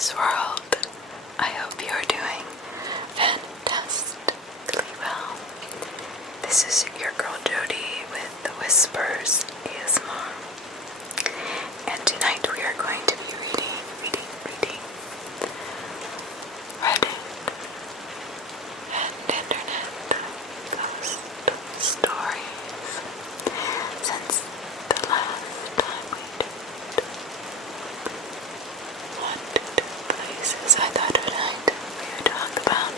this world. I hope you're doing fantastically well. This is your girl Jodi with the Whispers ASMR. And tonight we are going to be reading Reddit and internet ghost stories. Since the last time we did haunted places, I thought tonight we would talk about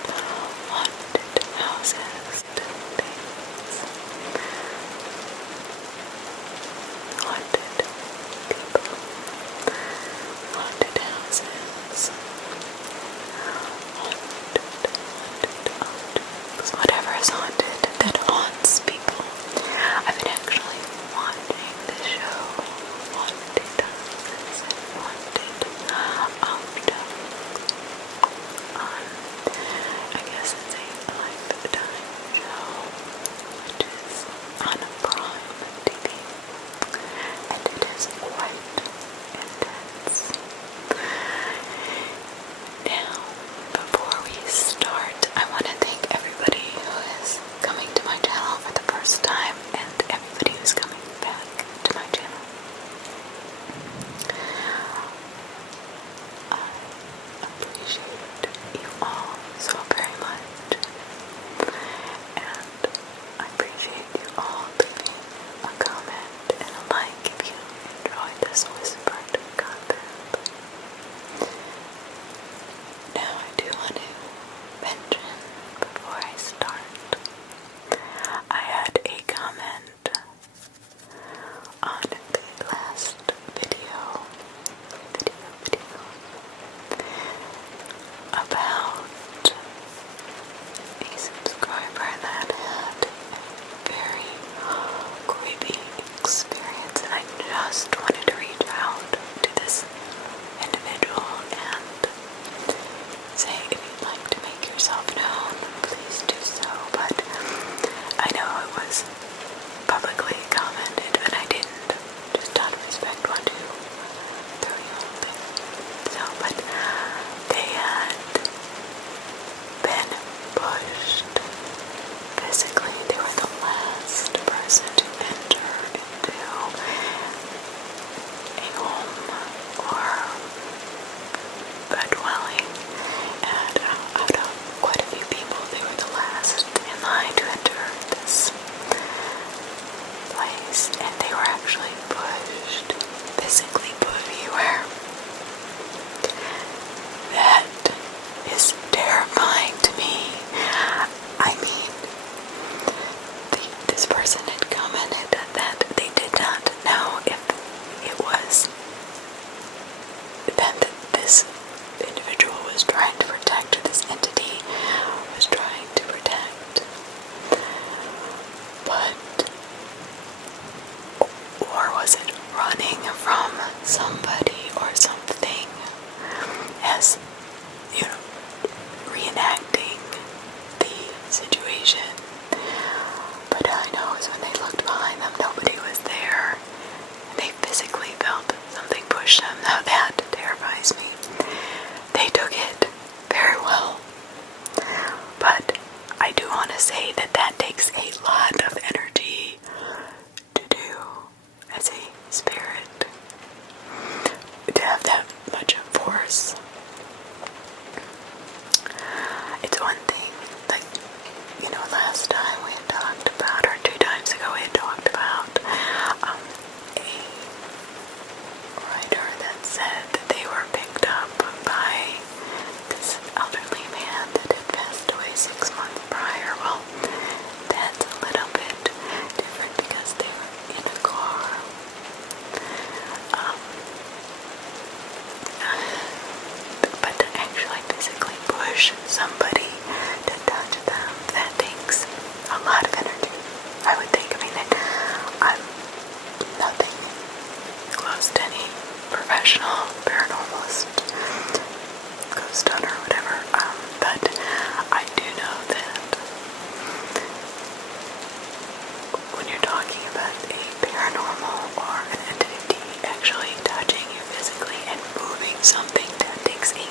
haunted houses and things. Haunted people. Haunted houses. Whatever is haunted that haunts people. I've been actually watching the show Haunted Houses and Haunted Objects on, I guess it's a Lifetime show, which is on Prime TV, and it is quite intense. Now, before we start, I want to thank everybody who is coming to my channel for the first time and everybody who's coming back to my channel. I appreciate you all so very much, and I appreciate you all leaving a comment and a like if you enjoyed this whispered content. Now I do want to mention before I start, I had a comment on the last video about a subscriber that had a very creepy experience, and I just wanted to reach out to this individual and say, if you'd like to make yourself known, please do so. But I know it was publicly commented, and I didn't, just out of respect, want to throw you out there. So, but they had been pushed physically. They were the last person to enter into a home or a dwelling, and out of quite a few people, they were the last in line to enter this place, and they were actually pushed, physically pushed. That is terrifying to me. I mean, this person had commented that they did not know if it was that this individual was trying to protect, or this entity was trying to protect, but, or was it running from somebody or something, as, you know, reenacting the situation. But all I know is when they looked behind them, nobody was there, and they physically felt something push them. Now that terrifies me. They took it very well, but I do want to say that that takes a lot of energy to do as a spirit, to have that much force. It's one thing, like, you know, last time we had talked about, or 2 times ago we had talked about a writer that said that they were picked up by this elderly man that had passed away 6 months prior. Well, that's a little bit different because they were in a car. But to actually physically push somebody to touch them, that takes a lot of energy, I would think. I mean, I'm nothing close to any professional paranormalist, ghost hunter, whatever, but I do know that when you're talking about a paranormal or an entity actually touching you physically and moving something, that takes a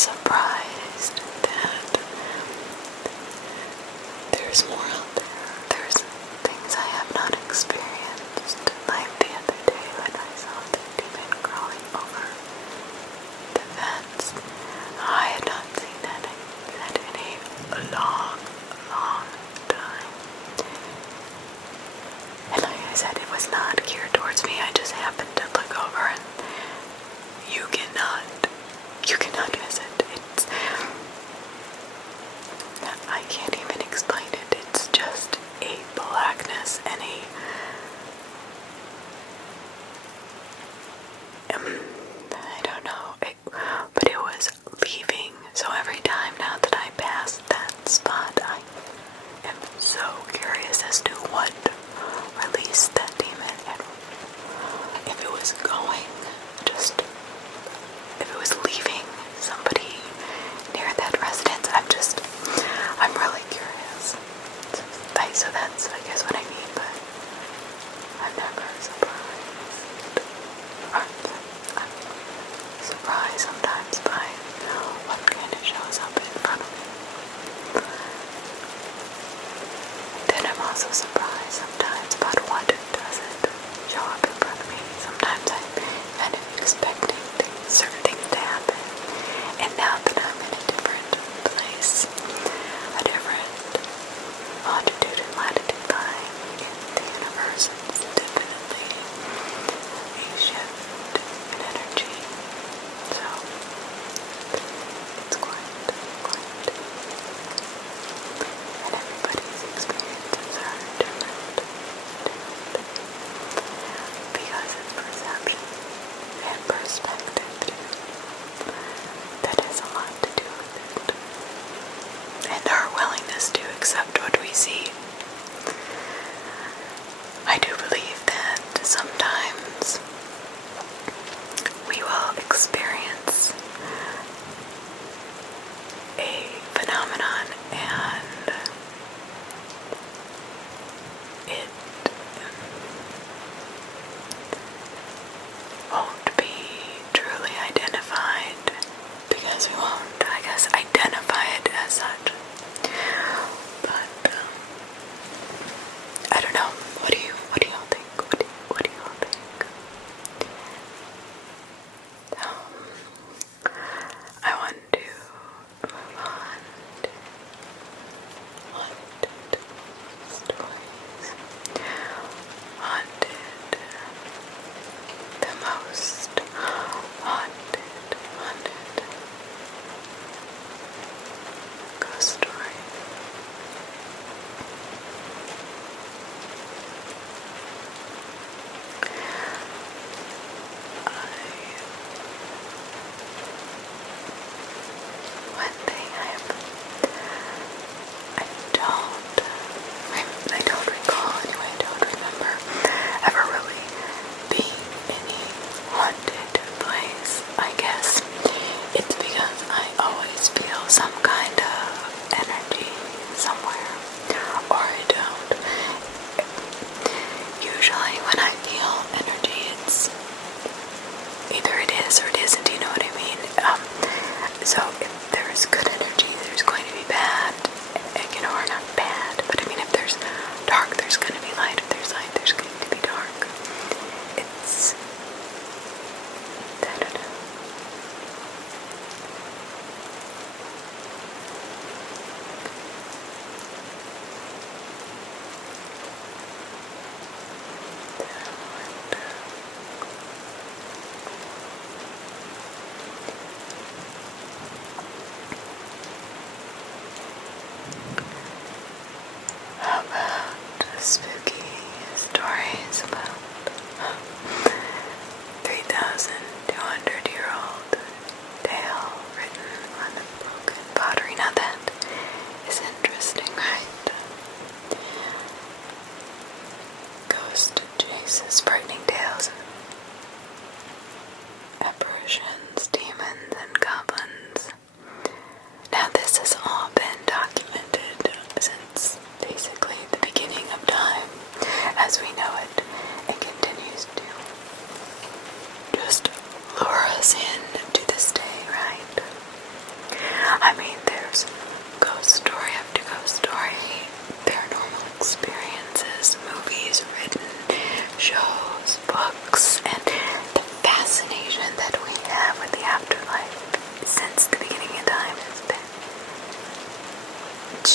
surprised that there's more out there. There's things I have not experienced, like the other day when I saw the demon crawling over the fence. I had not seen that in a long, long time. And like I said, it was not geared towards me. I just happened to look over, and you cannot miss it. It's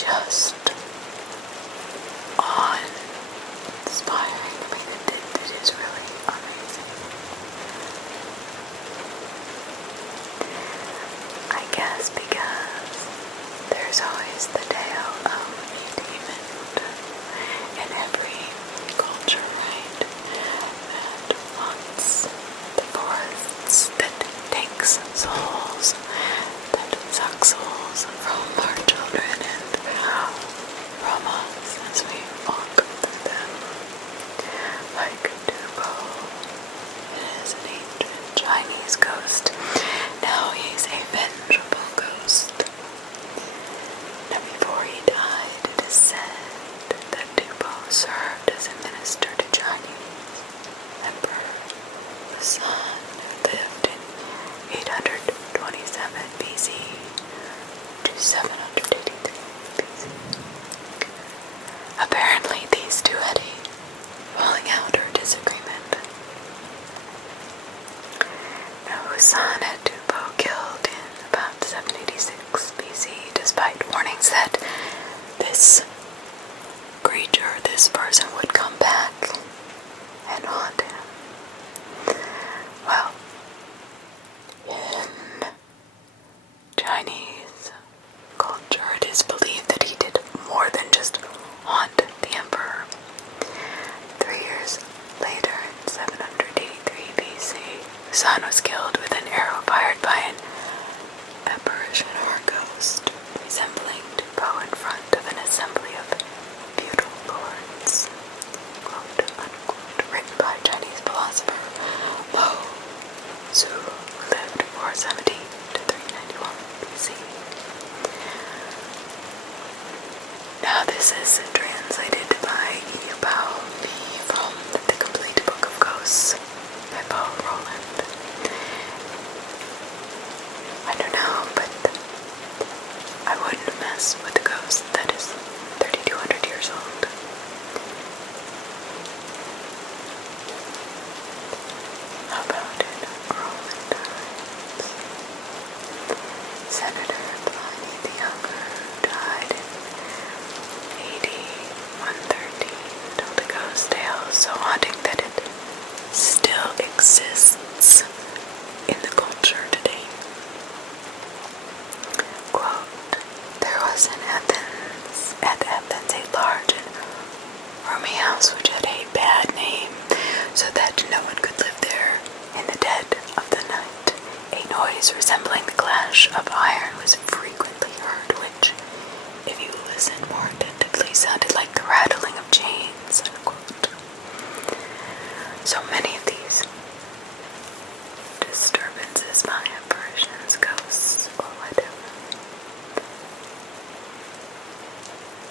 just awe-inspiring. I mean, it is really amazing. I guess because there's always the tale of a demon in every culture, right? That haunts the forests, that takes souls, that sucks souls from our children and from us as we walk through them. Like Dubo, it is an ancient Chinese ghost. Now he's a vengeful ghost. Now before he died, it is said that Dubo served as a minister to Chinese Emperor. The son lived in 827 BC to 783 BC. Apparently these two had a falling out or disagreement. Now Husan had Dubo killed in about 786 BC, despite warnings that this creature, this person, would come back and haunt him. Well, in Chinese culture, it is believed that he did more than just haunt the emperor. 3 years later, in 783 BC, Husan was killed with an arrow fired by an apparition or ghost, resembling Dubo in front of an assembly of feudal lords. Quote, unquote, written by Chinese philosopher Mo Zhu, who lived 470 to 391 BC. Now this is translated by Yu Bao Mi from The Complete Book of Ghosts by Paul Roland. I don't know, but I wouldn't mess with a ghost that is 3,200 years old. How about in Roman times? Senator Pliny the Younger, who died in AD 113, told a ghost tale so haunting that it still exists in the culture today. Quote, there was at Athens a large and roomy house which had a bad name, so that no one could live there. In the dead of the night, a noise resembling the clash of iron was frequently heard, which, if you listen more attentively, sounded like the rattling of chains. Unquote. So many of these disturbances by apparitions, ghosts, or whatever,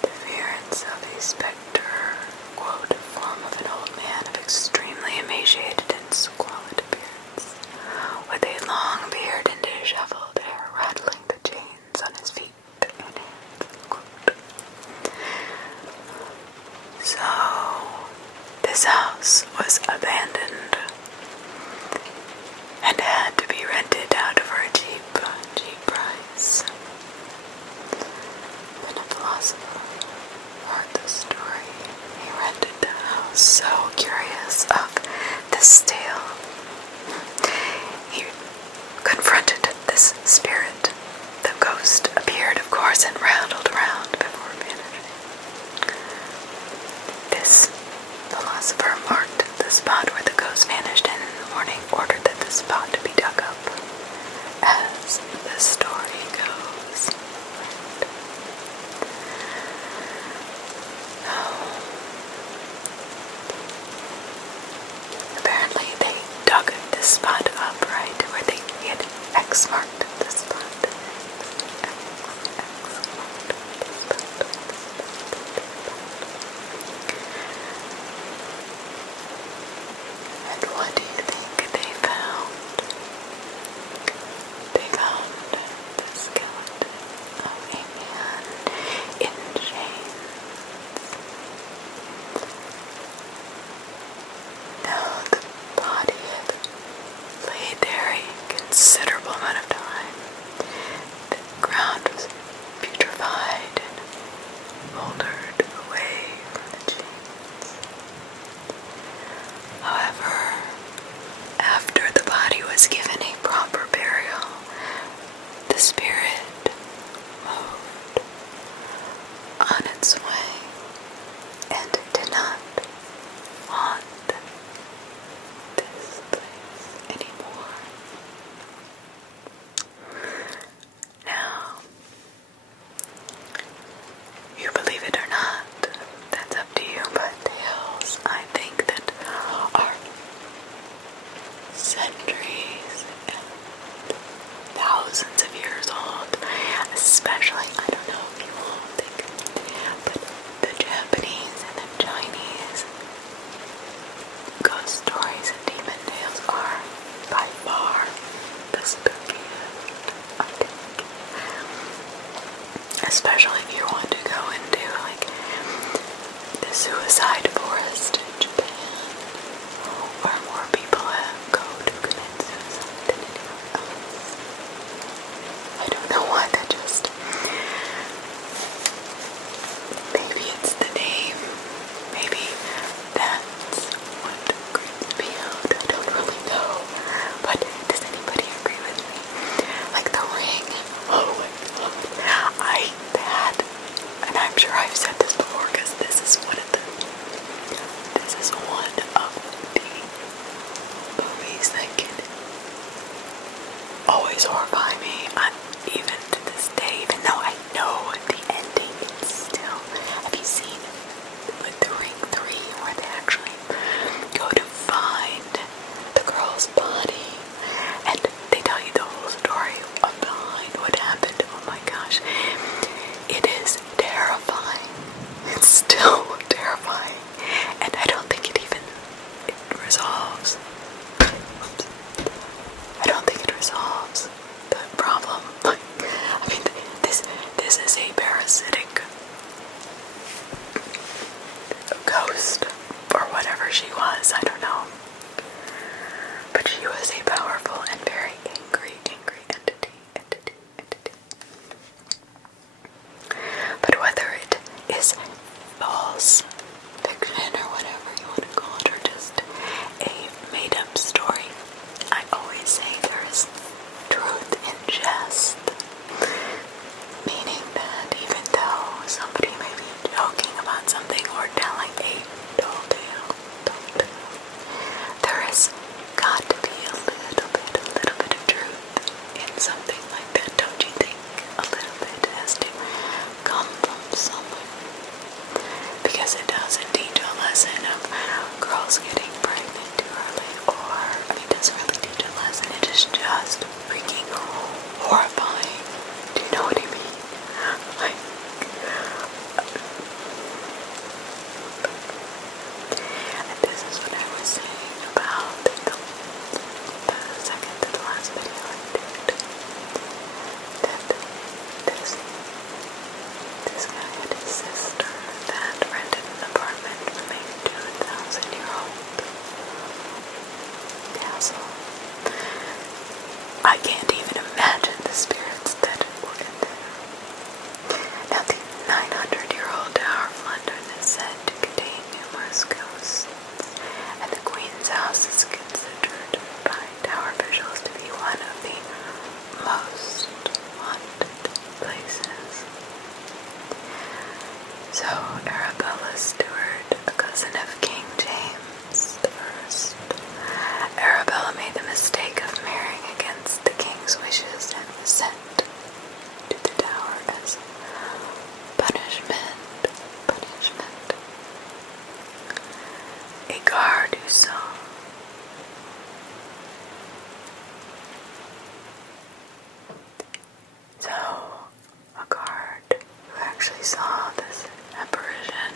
the appearance of a spectre, quote, form of an old man of extremely emaciated and squalid appearance, with a long beard and disheveled hair, rattling the chains on his feet and hands, unquote. So, this house was abandoned and had to be rented out for a cheap price. Then a philosopher heard the story. He rented the house, so curious of this tale. He confronted this spirit. The ghost appeared, of course, and rattled around before vanishing. This philosopher marked the spot where the ghost vanished, and in the morning ordered that the spot be dug up, as the story goes. Apparently they dug this spot up, right, where they had X marked the spot. especially if you want to go into like the suicide forest in Japan, where more people go to commit suicide than anywhere else. I don't know why that just... Maybe it's the name. Maybe that's what creeps me out. I don't really know. But does anybody agree with me? Like The Ring. Oh my god. And I'm sure I've said this before because this is one of the movies that can always horrify me. Even to this day, even though I know the ending, it's still... Have you seen with The Ring 3 where they actually go to find the girl's body and they tell you the whole story behind what happened? Oh my gosh. It is terrifying. It's still terrifying. And I don't think it resolves. Oops. I don't think it resolves the problem. I mean, this is a parasitic ghost, or whatever she was, I don't know. But she was a powerful and very angry entity. But whether it is false fiction or whatever you want to call it, or just a made-up story, I always say there is truth in jest. Meaning that even though somebody may be joking about something or telling a tall tale, there has got to be a little bit of truth in something like that, don't you think? A little bit has to come from somewhere. Because it doesn't teach a lesson of girls getting pregnant too early, or, it doesn't really teach a lesson, it is just freaking horrifying. Do you know what I mean? Like, and this is what I was saying about the second to the last video I did. That this guy had his sister that rented an apartment from a 2,000-year-old castle. I can't even imagine the spirits that were in there. Now, the 900-year-old Tower of London is said to contain numerous ghosts, and the Queen's house is considered by tower officials to be one of the most haunted places. So, Arabella Stuart, a cousin of King James I, Arabella made the mistake of marrying against the king's wishes and was sent to the tower as punishment. A guard who saw a guard who actually saw this apparition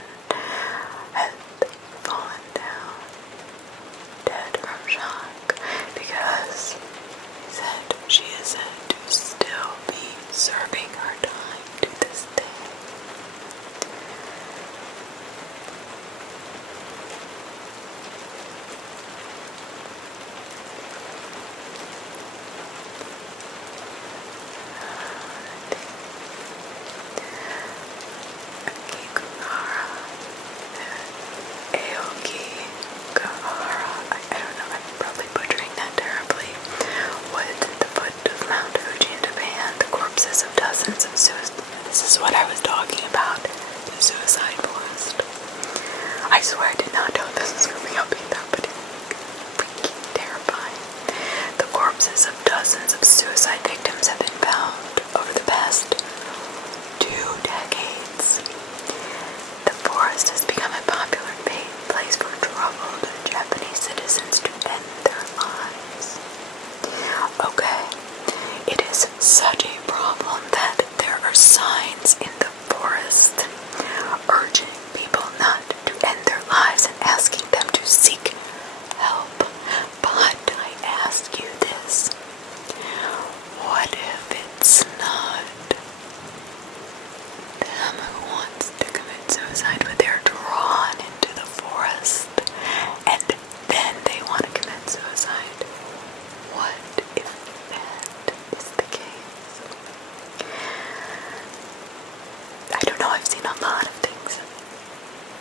seen a lot of things,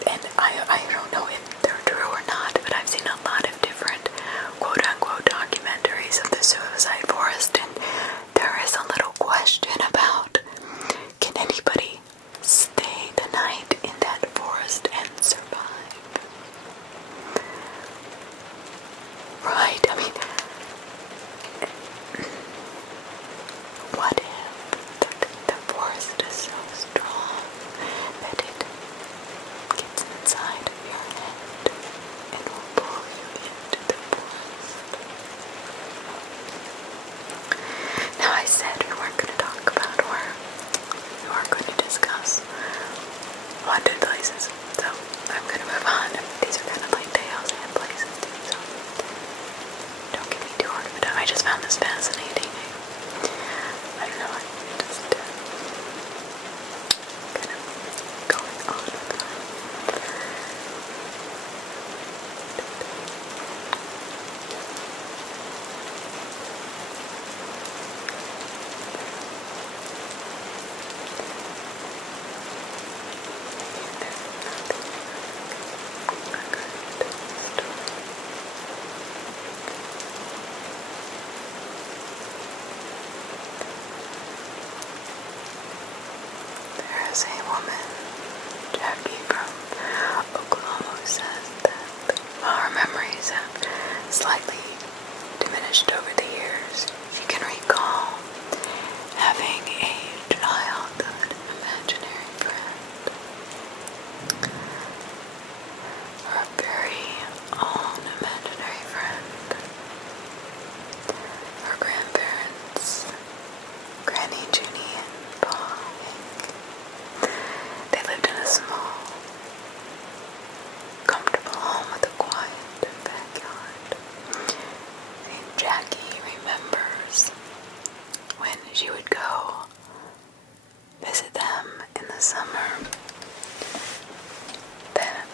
and I don't know if they're true or not, but I've seen a lot of different quote-unquote documentaries of the suicide forest, and there is a little question about, can anybody stay the night in that forest and survive? Right? I mean, what if the forest is so strong that it gets inside of your head and will pull you into the forest? Now, I said we weren't going to talk about, or we weren't going to discuss haunted places, so I'm going to move on. These are kind of like tales and places too, so don't get me too hard of a time. I just found this fascinating. I don't know, I'm just kind of going on with that. There is a woman, Jackie from Oklahoma, who says that while her memories have slightly diminished over the years, she can recall having a childhood imaginary friend, her very own imaginary friend. Her grandparents, Granny, Junie, and Pa, they lived in a small, comfortable home with a quiet backyard. And Jackie remembers when she would go visit them in the summer that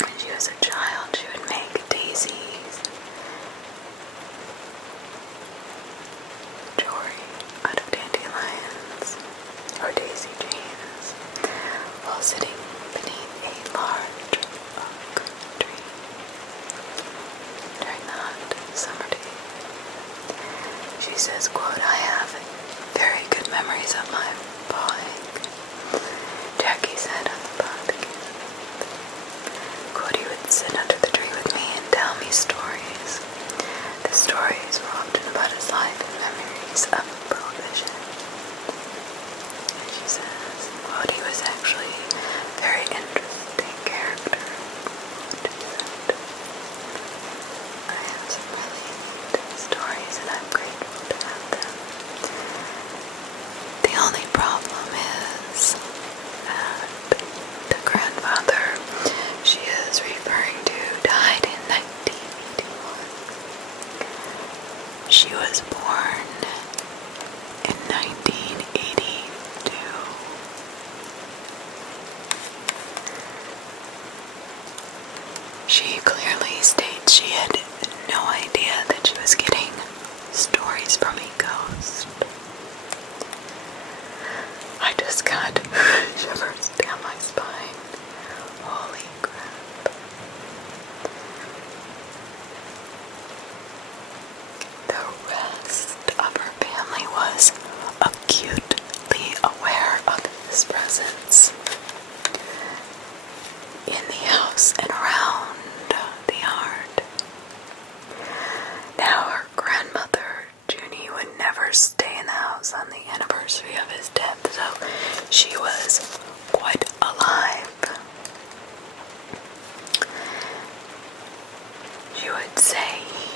when she was a child, she would make daisies, jewelry out of dandelions or daisy chains while sitting beneath a large oak tree during the hot summer days. She says, quote, "I have very good memories of my pawing," Jackie said on the podcast. Quote, "He would sit under the tree with me and tell me stories. The stories were often about his life and memories of prohibition." And she says, quote, "He was actually a very interesting character." "I have some really neat stories and I'm grateful to have them. The only problem is that the grandfather she is referring to died in 1981. She was born in 1982. She clearly states she had no idea that she was getting stories from a ghost. I just got shivers down my spine. Holy crap. The rest of her family was acutely aware of his presence in the house and around the yard. Now, her grandmother, Junie, would never stay in the house on the anniversary of his death, so she was quite alive. She would say he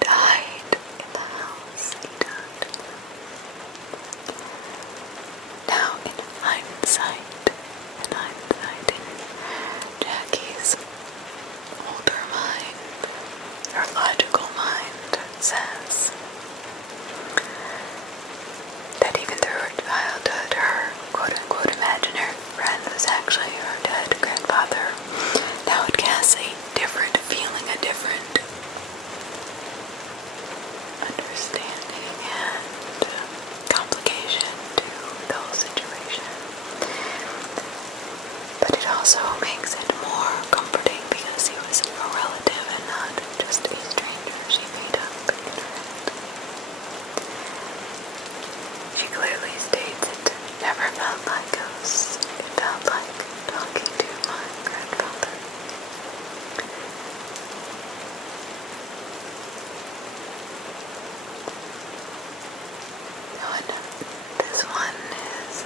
died in the house. He died. Now, in hindsight, Jackie's older mind, her logical mind, says that even through her childhood,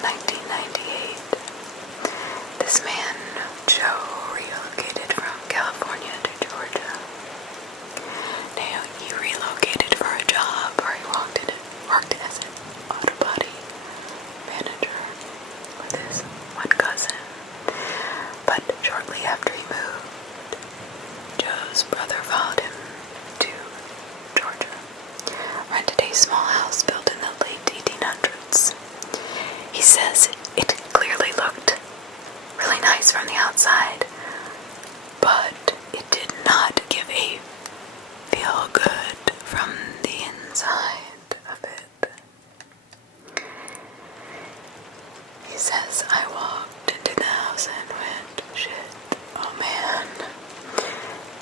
1998. This man, Joe, relocated from California to Georgia. Now, he relocated for a job, or he worked as an auto body manager with his one cousin. But shortly after he moved, Joe's brother followed him to Georgia, rented a small house built in the late 1800s. He says it clearly looked really nice from the outside, but it did not give a feel good from the inside of it. He says, I walked into the house and went, shit, oh man.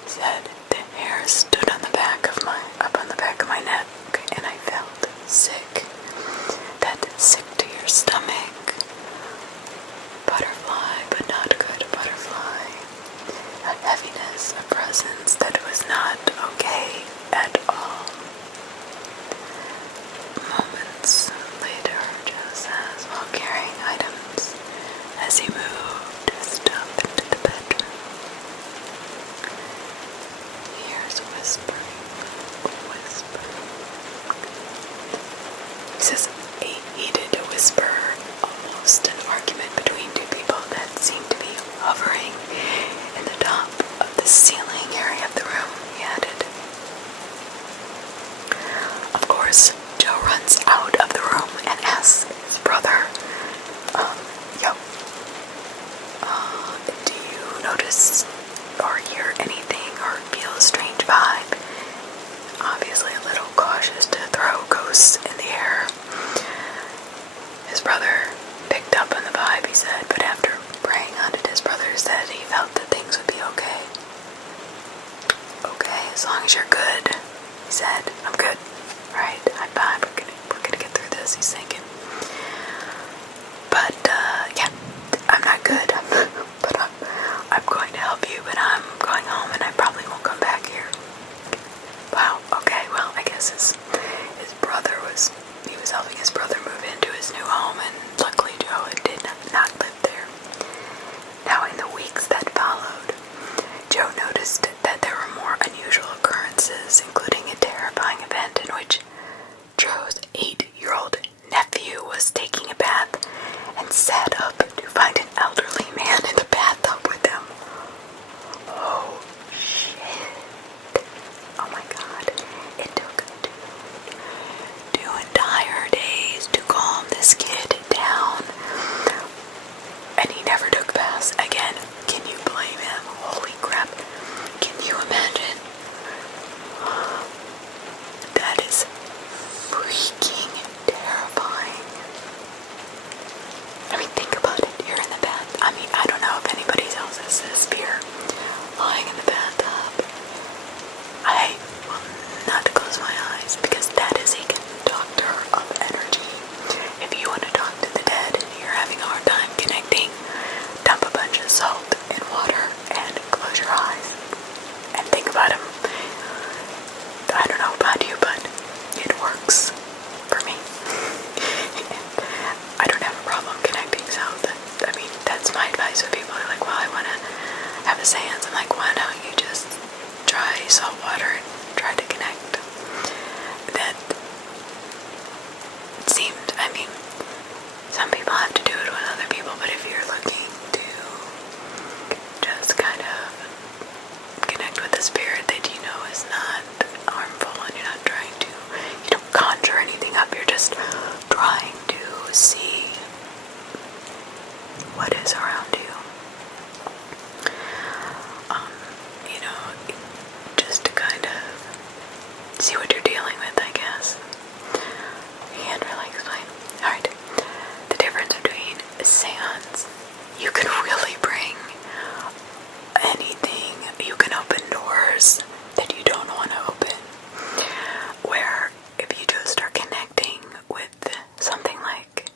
He said, the hair stood on the back of my neck, and I felt sick. That sick to your stomach. Butterfly, but not good butterfly. A heaviness, a presence that was not okay at all. Moments later, Joe says, while carrying items, as he moved his stuff into the bedroom, he hears whispering. He says a heated whisper, almost an argument between two people that seemed to be hovering in the top of the ceiling area of the room, he added. Of course, Joe runs out of the room and asks his brother, do you notice or hear anything or feel a strange vibe? Obviously a little cautious to throw ghosts in the air. His brother picked up on the vibe, he said, but after praying on it, his brother said he felt that things would be okay. Okay, as long as you're good, he said. I'm good. Right, high five, we're gonna get through this, he's thinking. But, yeah, I'm not good, but I'm going to help you, but I'm going home and I probably won't come back here. Wow, okay, well, I guess his brother was helping his brother move into his new home, and luckily Joe did not live there. Now, in the weeks that followed, Joe noticed that there were more unusual occurrences, including a terrifying event in which Joe's 8-year-old nephew was taking a bath and sat up to find an elderly man in the bathtub with him. Oh, shit. Oh my god. It took two entire days to calm this kid down. And he never took baths again. Can you blame him? Holy crap. Can you imagine? That is freaking terrifying. I mean, think about it. You're in the bath. I mean, I don't know if anybody else has this fear. Lying in the bathtub. I will not close my eyes because that is a conductor of energy. If you want to talk to the dead and you're having a hard time connecting, dump a bunch of salt in water and close your eyes and think about him. I don't know about you, but it works for me. I don't have a problem connecting, so that's my advice when people are like, well, I want to have a seance. I'm like, why don't you just try salt water and try to connect? That seemed, some people have to do it with other people, but if you're looking to just kind of connect with the spirit that you know is not harmful, and you're not trying to, you don't conjure anything up, you're just trying to see what is around you. Just to kind of see what you're dealing with, I guess. Can't really explain. Alright, the difference between a seance, you can really bring anything, you can open doors that you don't want to open, where if you just are connecting with something like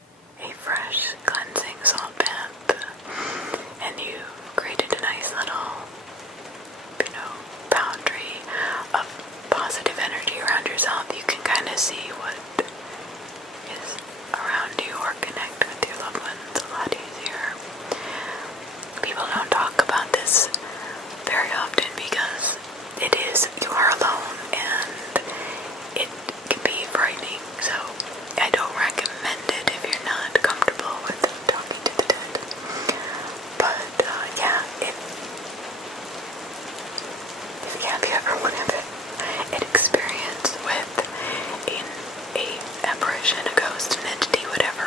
ghost, an entity, whatever,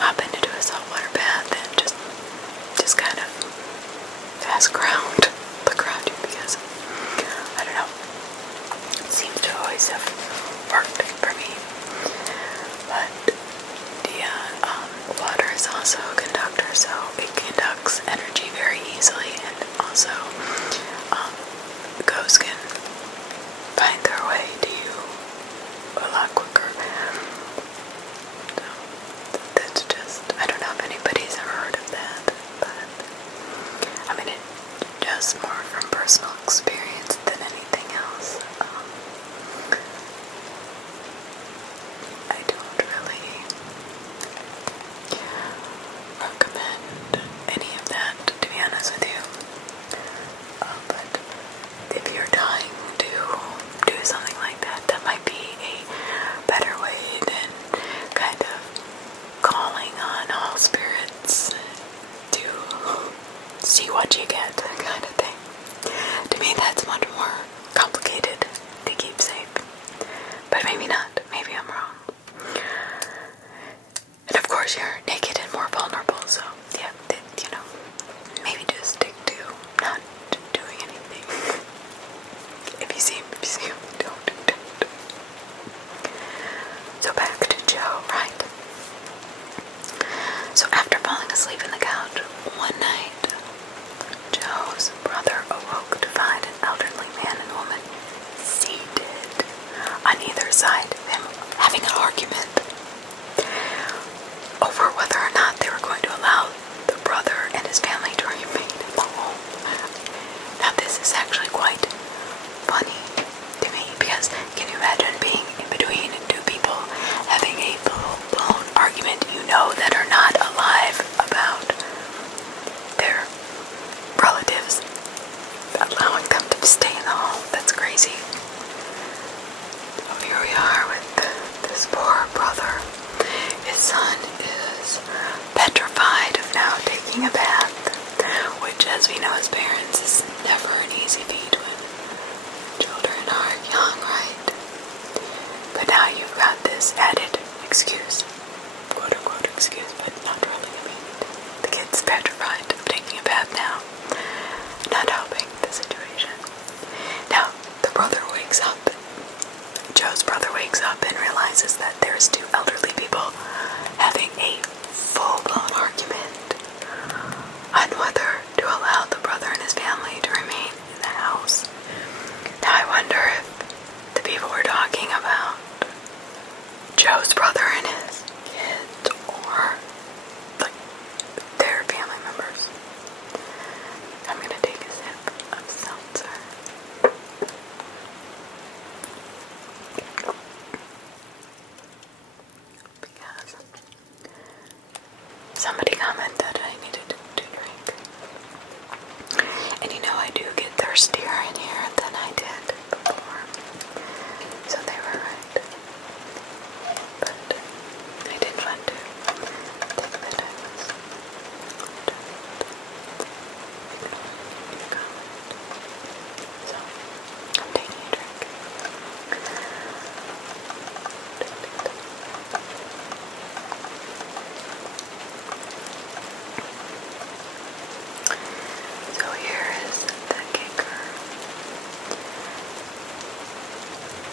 hop into a saltwater bath and just kind of look around you, because I don't know, it seems to always have worked for me. But water is also a conductor, so it conducts energy very easily, and also ghosts can find their way to you a lot quicker. So that's just, I don't know if anybody's ever heard of that, but I mean, it just more from personal experience than anything else. I don't really recommend any of that, to be honest with you. But if you're dying to do something like that, that might be a better way than kind of calling on all spirits to see what you get, kind of thing. To me, that's much more complicated to keep safe. But maybe not. Maybe I'm wrong. And of course, you're naked and more vulnerable, so yeah, maybe just stick to not doing anything. If you see him, don't. So back to Joe, right? So after falling asleep in the couch one night, Joe's brother awoke to find an elderly man and woman seated on either side of him, having an argument over whether or not they were going to allow the brother and his family to remain in the home. Now this is actually quite funny to me, because can you imagine being in between two people having a full-blown argument that are not alive about their relatives allowing them to stay in the home? That's crazy. So here we are with this poor brother. His son is petrified of now taking a bath, which, as we know as parents, is never an easy feat when children are young, right? But now you've got this added excuse, quote unquote excuse, but not really. I mean, the kid's petrified of taking a bath now, not helping the situation. Now, the brother wakes up. Joe's brother wakes up and realizes that there's two elderly people having a full-blown argument on whether to allow the brother and his family to remain in the house. Now I wonder if the people we're talking about Joe's brother and his kids, or like their family members. I'm gonna take a sip of seltzer. Because somebody commented I needed to drink. And I do get thirstier in here than I did before. So they were right. But I didn't want to think that I was so I'm taking a drink. So here is the kicker.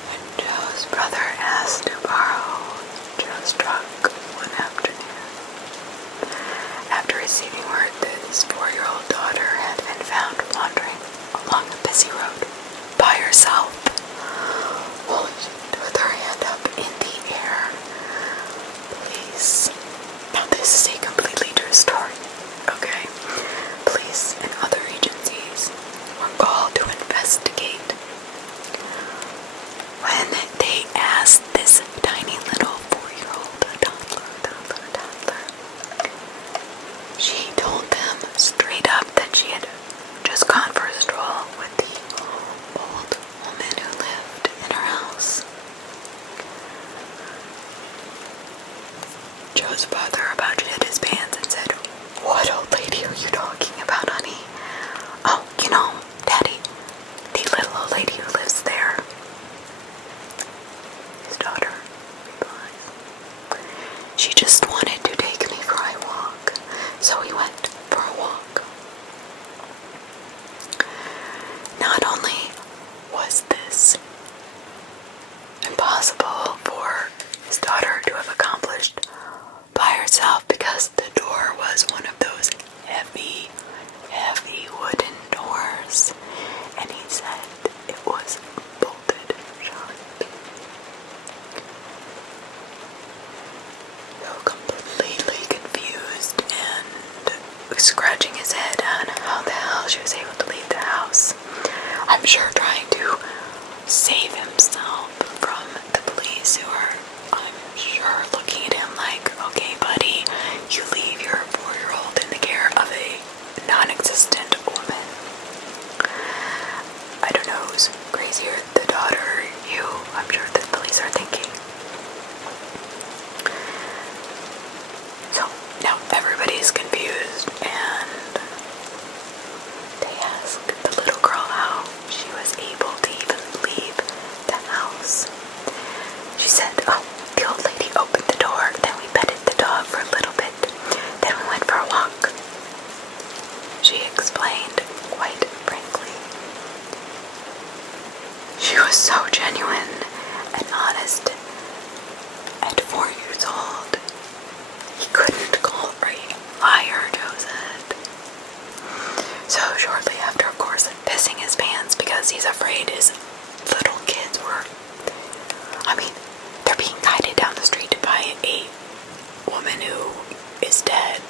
When Joe's brother asked to borrow Joe's truck one afternoon, after receiving word that his 4-year-old daughter had been found wandering along a busy road by herself, with her hand up in the air. Police. Now this is a completely true story, okay? Police and other agencies were called to investigate. When they asked this tiny little 4-year-old toddler, she told them straight up that she had just gone for a stroll with the old woman who lived in her house. Joe's brother about shit his pants and said, "What old lady are you talking about, honey?" "Oh, Daddy, the little old lady who lives there." His daughter replies, She just wanted to take me for a walk, so we went for a walk. Not only was this impossible for his daughter to have accomplished by herself because the door was one of those heavy, heavy wooden doors, and he said it was bolted shut. So completely confused and scratching his head on how the hell she was able to leave the house. I'm sure trying to save himself from the police who are, I'm sure, looking at him like, okay buddy, you leave your 4-year-old in the care of a non-existent woman. I don't know who's crazier, the daughter or you. I'm sure the police are thinking. So now everybody's confused, and they ask the little girl how she was able to even leave the house. She said, oh, the old lady opened the door, then we petted the dog for a little bit, then we went for a walk. She explained quite frankly. She was so genuine and honest. At 4 years old, he couldn't call her a liar, Joe said. So shortly after, of course, pissing his pants because he's afraid his little kids were, they're being guided down the street by a woman who is dead,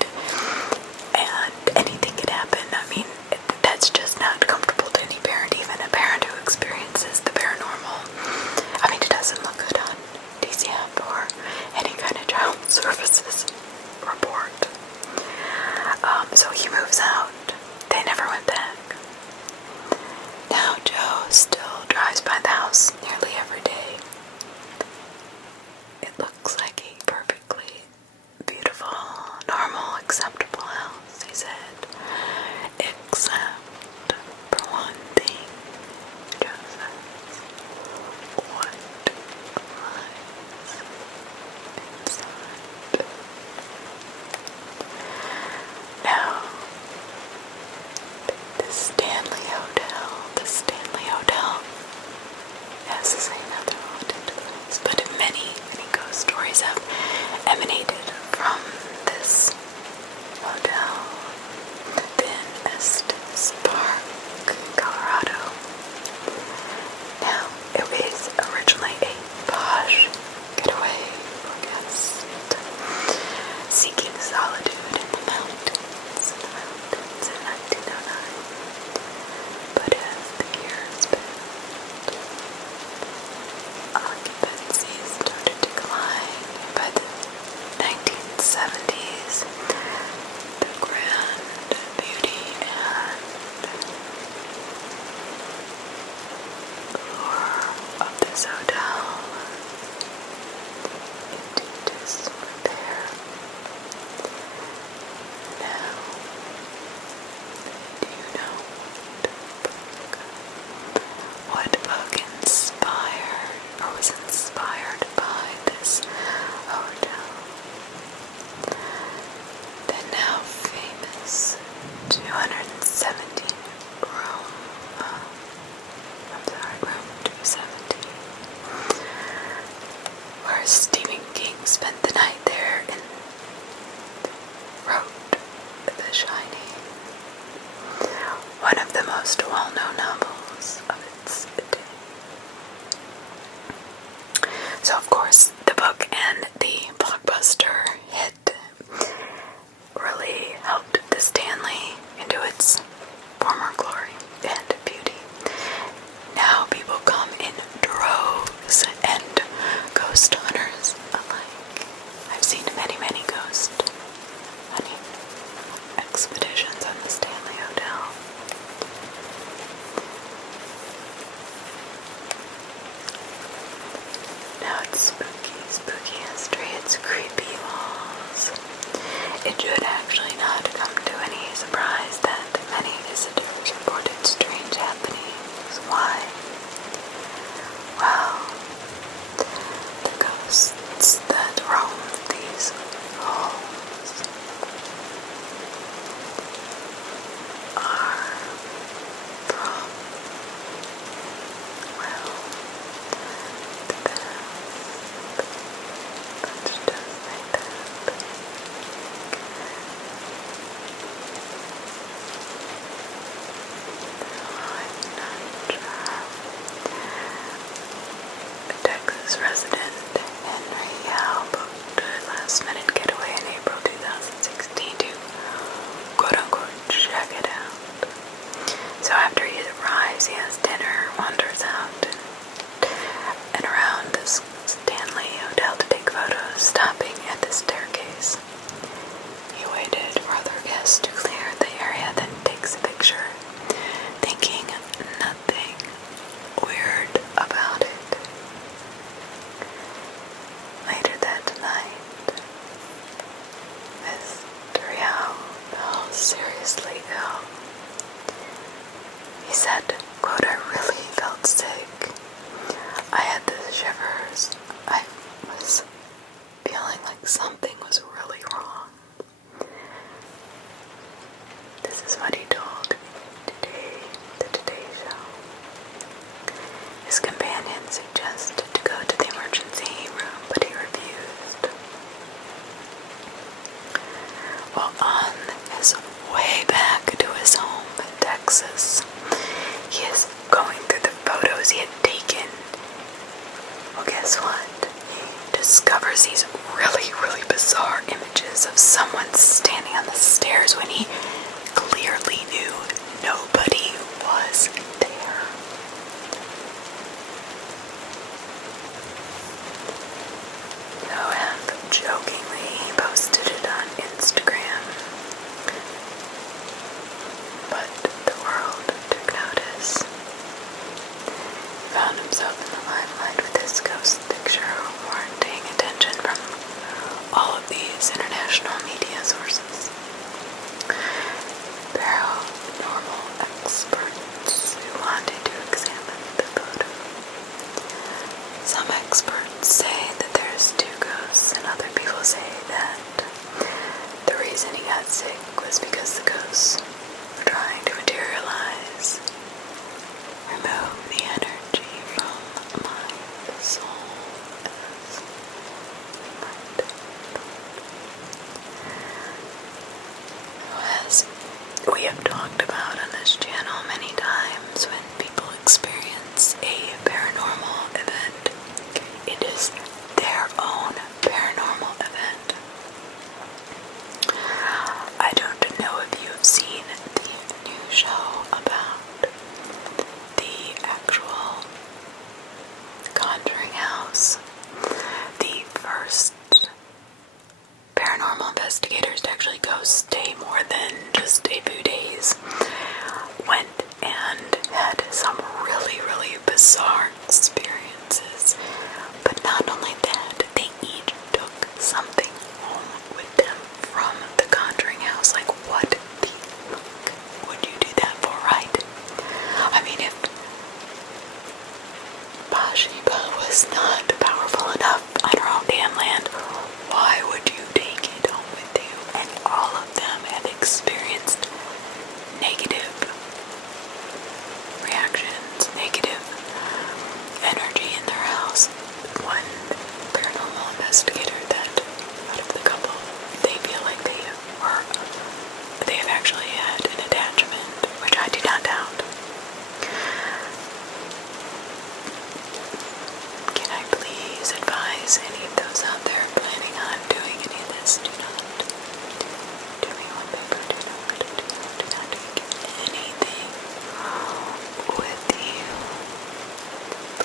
and anything could happen. That's just not comfortable to any parent, even a parent who experiences the paranormal. It doesn't look good on DCF or any kind of child services report. So he moves out. They never went back. Now Joe still drives by the house nearly every day. It looks like a perfectly beautiful, normal, acceptable house, he said. Except for one thing, Joe says. What lies inside? Now, the Stanley Hotel, yes, this ain't nothing related to this, but many, many ghost stories have emanated from this hotel, in Estes Park, Colorado. Now, it was originally a posh getaway for guests seeking solitude in the mountains in 1909. But as the years passed, occupancy started to decline. By the 1970s, the grand beauty and lure of this hotel into disrepair. Now, do you know what book inspired or was inspired by this hotel? The now famous 217 room 217, where Stephen King spent the night there and wrote The Shining, one of the most well-known novels of its day. So, of course, the book and the blockbuster hit really helped the Stanley into its former glory and beauty. Now people come in droves, and ghost hunters alike. I've seen many, many ghost hunting expeditions on the Stanley Hotel. Now it's spooky history, it's creepy walls. It should actually not come to any surprise that many visitors reported strange happenings. Why? Well, the ghosts that roam these Well, on his way back to his home in Texas, he is going through the photos he had taken. Well, guess what? He discovers these really, really bizarre images of someone standing on the stairs when he clearly knew nobody was there. Noah jokingly posted it on Instagram, but the world took notice. He found himself in the limelight with his ghost picture, warranting attention from all of these international media sources. Paranormal experts who wanted to examine the photo. Some experts say that there's two ghosts, and other people say that the reason he got sick was because the ghosts were trying to materialize, remove the energy from my soul. As we have talked about on this channel many times, when people experience a paranormal event, it is their own paranormal event. I don't know if you have seen the new show about the actual Conjuring house. The first paranormal investigators to actually go stay more than just a few days went and had some really, really bizarre experiences. But not only that, they each took something home with them from the Conjuring house. Like, what the fuck would you do that for, right? I mean, if Bathsheba was not powerful enough on her own damn land, why would you take it home with you? And all of them had experienced negative reactions, negative energy in their house. One paranormal investigator that out of the couple, they feel like they have actually had an attachment, which I do not doubt. Can I please advise any of those out there planning on doing any of this? Do not do me one favor. Do not take anything with you.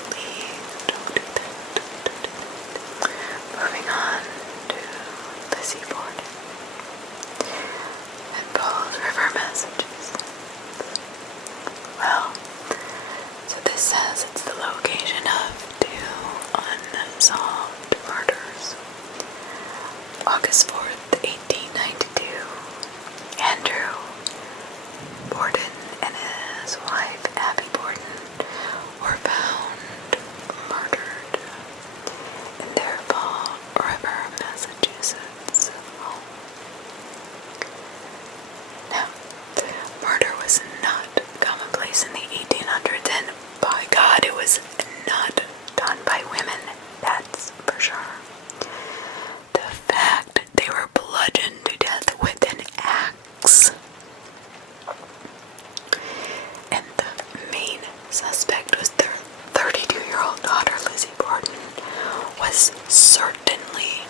Please don't do that. Moving on to Lizzie Borden and Paul's River messages. Well, so this says it's the location of two unsolved murders. August 4th, 1892, Andrew Borden and his wife Abby Borden were found murdered in their Fall River, Massachusetts home. Now, murder was not commonplace in the 1800s, and by God, it was not done by women, that's for sure. The fact they were bludgeoned to death with an axe, and the main suspect was their 32-year-old daughter, Lizzie Borden, was certainly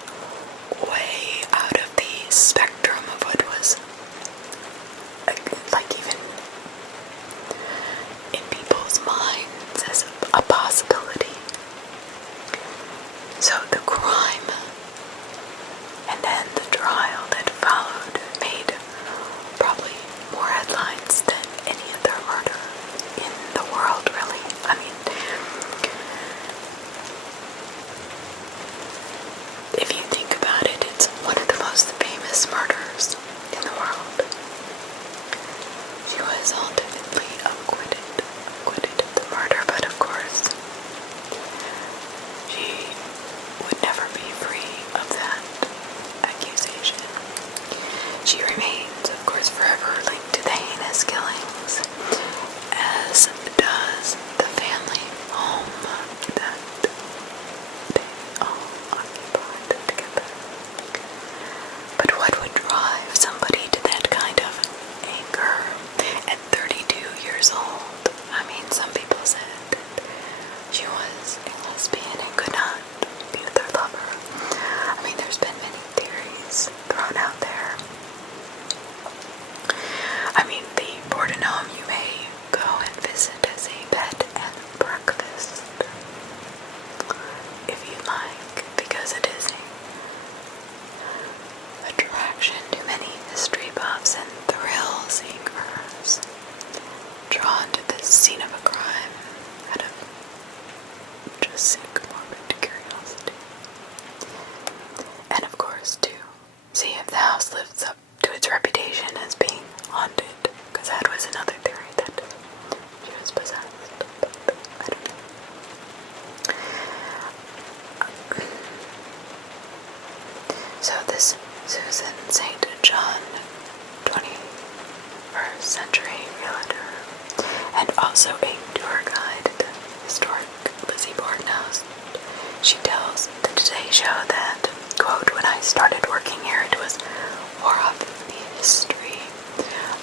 way out of the spectrum of what was like even in people's minds as a possibility. So the crime and then the trial that followed made probably more headlines than any other murder in the world, really. I mean, if you think about it, it's one of the most famous murders in the world. She was ultimately acquitted of the murder, but of course, she would never be free of that accusation. She remains, of course, forever linked to the heinous killings, as does the family home that they all occupied together. But what would drive someone attraction to many mystery buffs and thrill seekers drawn to the scene of a crime out of just sick morbid curiosity. And of course, to see if the house lives up to its reputation as being haunted, because that was another theory that she was possessed. But I don't know. So this Susan St. John, 21st century realtor, and also a tour guide at the historic Lizzie Borden house, she tells the Today Show that, quote, "When I started working here, it was more of the history.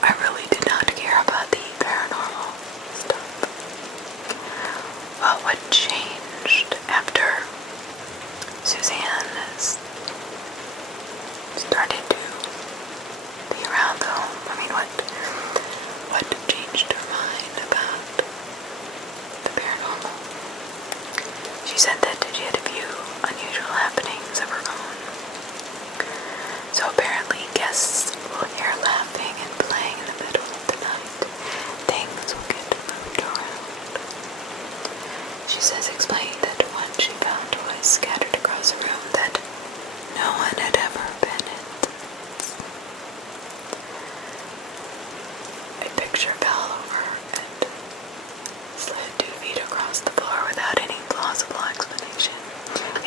I really did not care about the paranormal stuff." Well, what changed after Suzanne started to be around the home? I mean, what changed her mind about the paranormal? She said that she had a few unusual happenings of her own. So apparently guests will hear laughing and playing in the middle of the night. Things will get moved around. She says, explained that once she found toys scattered across a room that no one had ever been in. A picture fell over and slid 2 feet across the floor without any plausible explanation.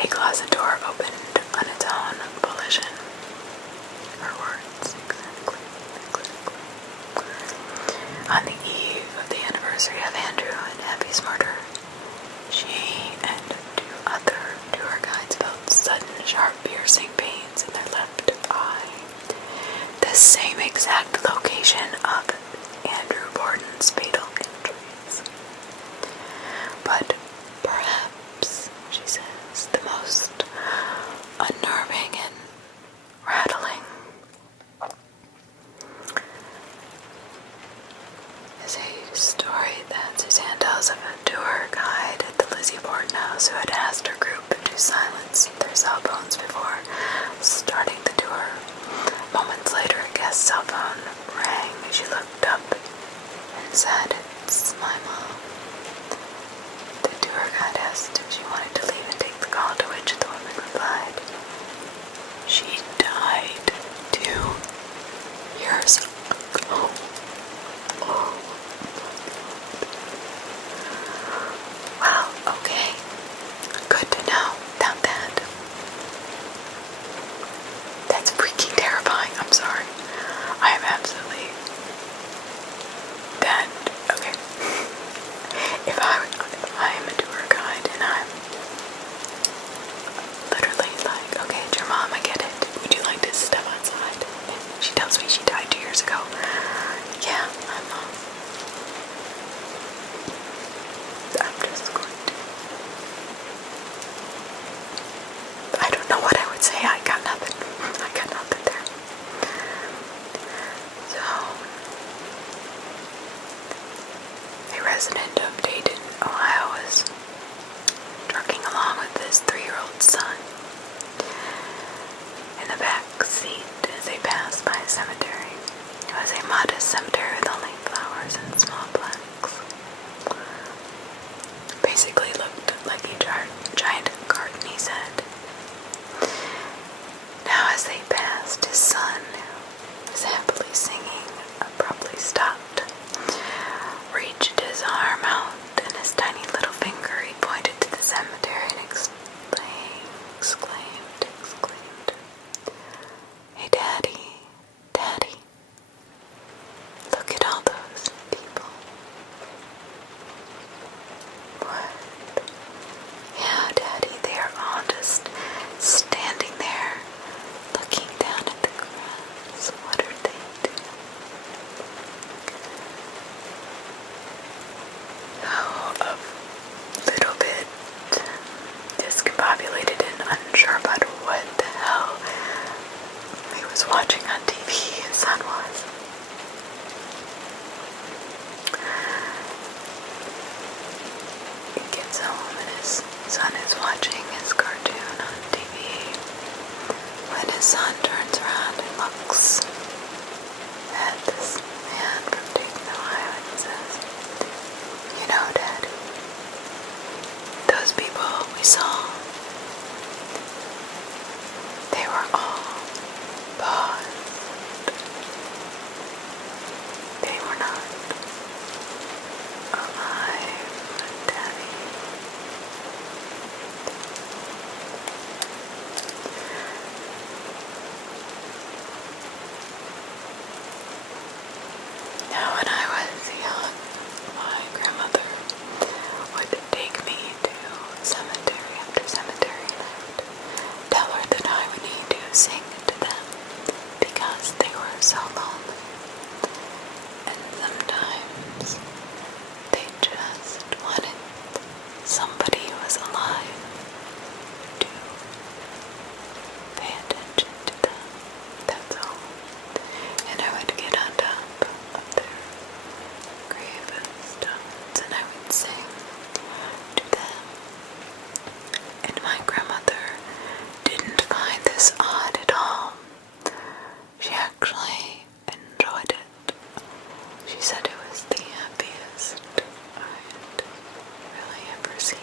A closet door opened on its own volition. Her words, exactly. On the eve of the anniversary of Andrew and Abby's murder, she and 2 other tour guides felt sudden, sharp, piercing pains in their left eye. The same exact location of Andrew Borden's fatal injuries. But perhaps, she says, the most unnerving and rattling is a story that Suzanne tells of a tour guide at the Lizzie Borden house who had asked her group to silence their cell phones before starting the tour. Moments later, a guest's cell phone rang. She looked up and said, "It's my mom." The tour guide asked if she wanted to leave and take the call, to which the woman replied, "She died 2 years ago." Oh. Wow, okay. Good to know about that. That's freaking terrifying. I'm sorry. I am absolutely that. Okay. If I am a tour guide and I'm literally like, okay, it's your mom, I get it. Would you like to step outside? And she tells me she died 2 years ago. Yeah, I'm just going to. I don't know what I would say. I got nothing. There. So, a resident of Dayton, Ohio, was trucking along with his 3-year-old son in the back seat as they passed by a cemetery. It was a modest cemetery with only flowers and small plaques. Basically looked like a giant garden, he said. Now as they passed, his son, who was happily singing, abruptly stopped, reached his arm out, and his tiny little finger, he pointed to the cemetery and exclaimed, "Hey, Daddy, look at all those people." What? Yeah, Daddy, they are all just standing there, looking down at the grass. What are they doing? Oh, a little bit discombobulated and unsure about what the hell he was watching on TV, his son was. He gets home and his son is watching his cartoon on TV when his son turns around and looks at this man from taking the Ohio and says, "You know, Daddy, those people we saw, they were all paused. They were not alive, Daddy." Now, when I was young, my grandmother would take me to cemetery after cemetery and tell her that I would need to sing to them because they were so lonely. And sometimes they just wanted somebody who was alive to pay attention to them. That's all. And I would get on top of their gravestones and I would sing to them. And my grandmother didn't find this odd at all. She actually enjoyed it. She said it was the happiest I'd really ever seen.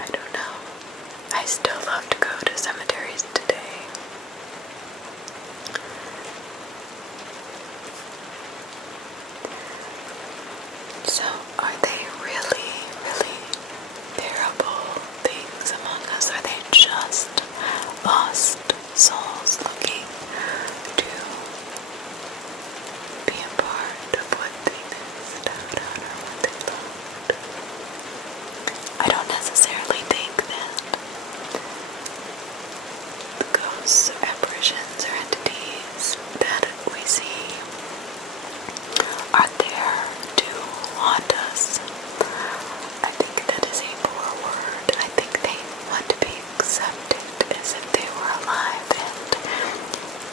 I don't know. I still love to go to cemeteries today. So, are they really, really terrible things among us? Are they just lost souls looking to be a part of what they missed out on or what they loved? I don't necessarily think that the ghosts or apparitions or entities that we see are there to haunt us. I think that is a poor word. I think they want to be accepted as if they were alive and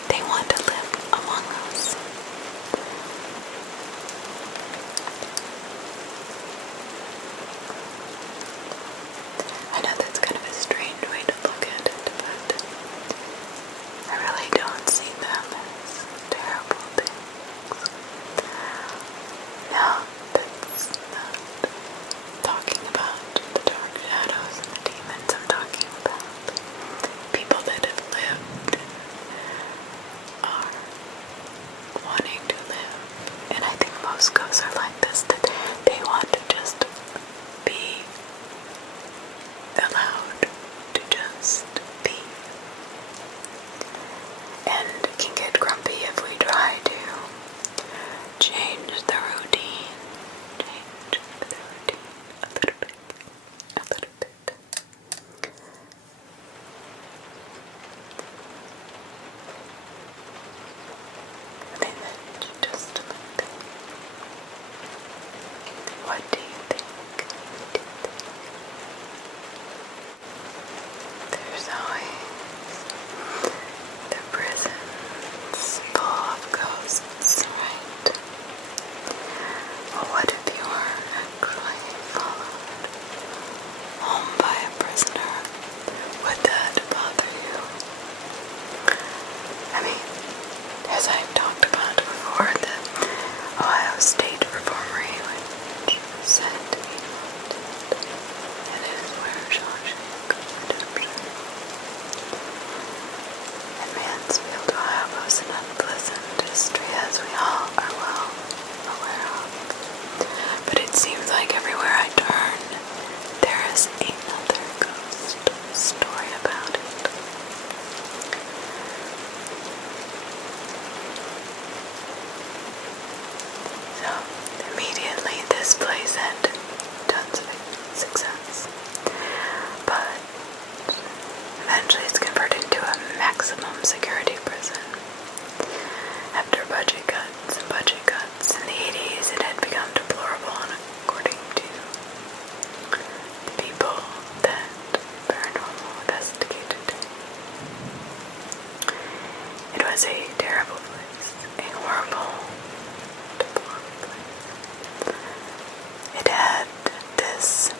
they want to live among us. I know that's kind of a strange way to look at it, but I really don't see them as terrible things. Now, that's not talking about the dark shadows and the demons. I'm talking about people that have lived and are wanting to live. And I think most ghosts are like this, that they want to just be allowed to just be. And can get grumpy if we try to change the routine. Change the routine a little bit. A little bit. I mean, that's just a little bit. What do you think? There's always the prisons full of ghosts, right? Well, what if you were actually followed home by a prisoner? Would that bother you? I mean, as I've talked about before, the Ohio State Reformary, which said to be haunted, and it is where Shawshank Redemption and Mansfield, Ohio, was an unpleasant history, as we all are well aware of. But it seems like everywhere I turn, there is another ghost story about it. So, immediately this place had tons of success. But eventually it's converted into a maximum security prison. After budget cuts and budget cuts in the 80s, it had become deplorable, and according to the people that paranormal investigated, it was a terrible place, a horrible, deplorable place. It had this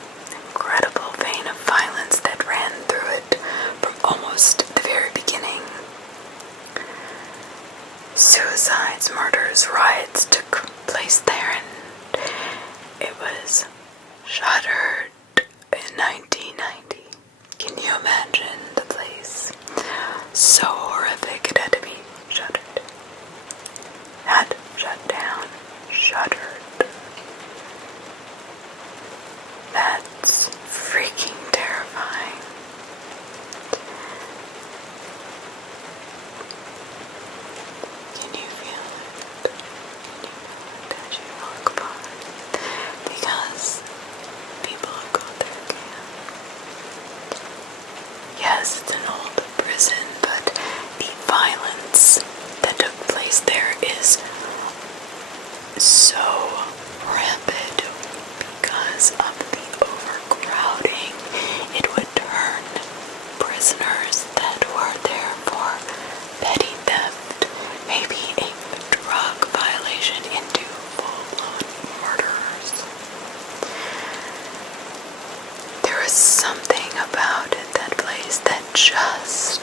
something about it, that place, that just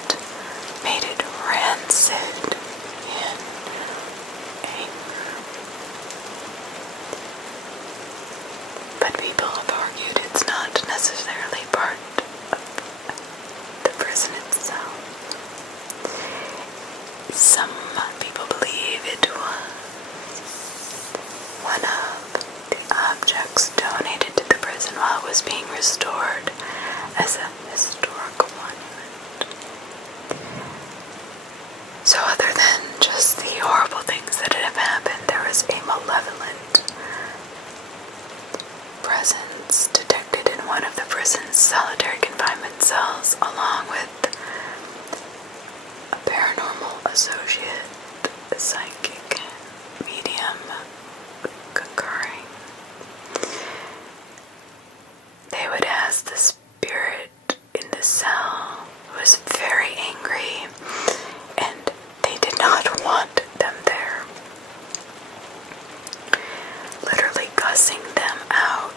made it rancid in anger. But people have argued it's not necessarily part of the prison itself. Some people believe it was one of the objects donated to the prison while it was being restored as a historical monument. So other than just the horrible things that have happened, there was a malevolent presence detected in one of the prison's solitary confinement cells, along with a paranormal associate, a psychic medium concurring. They would ask the spirit in the cell, who was very angry, and they did not want them there, literally cussing them out.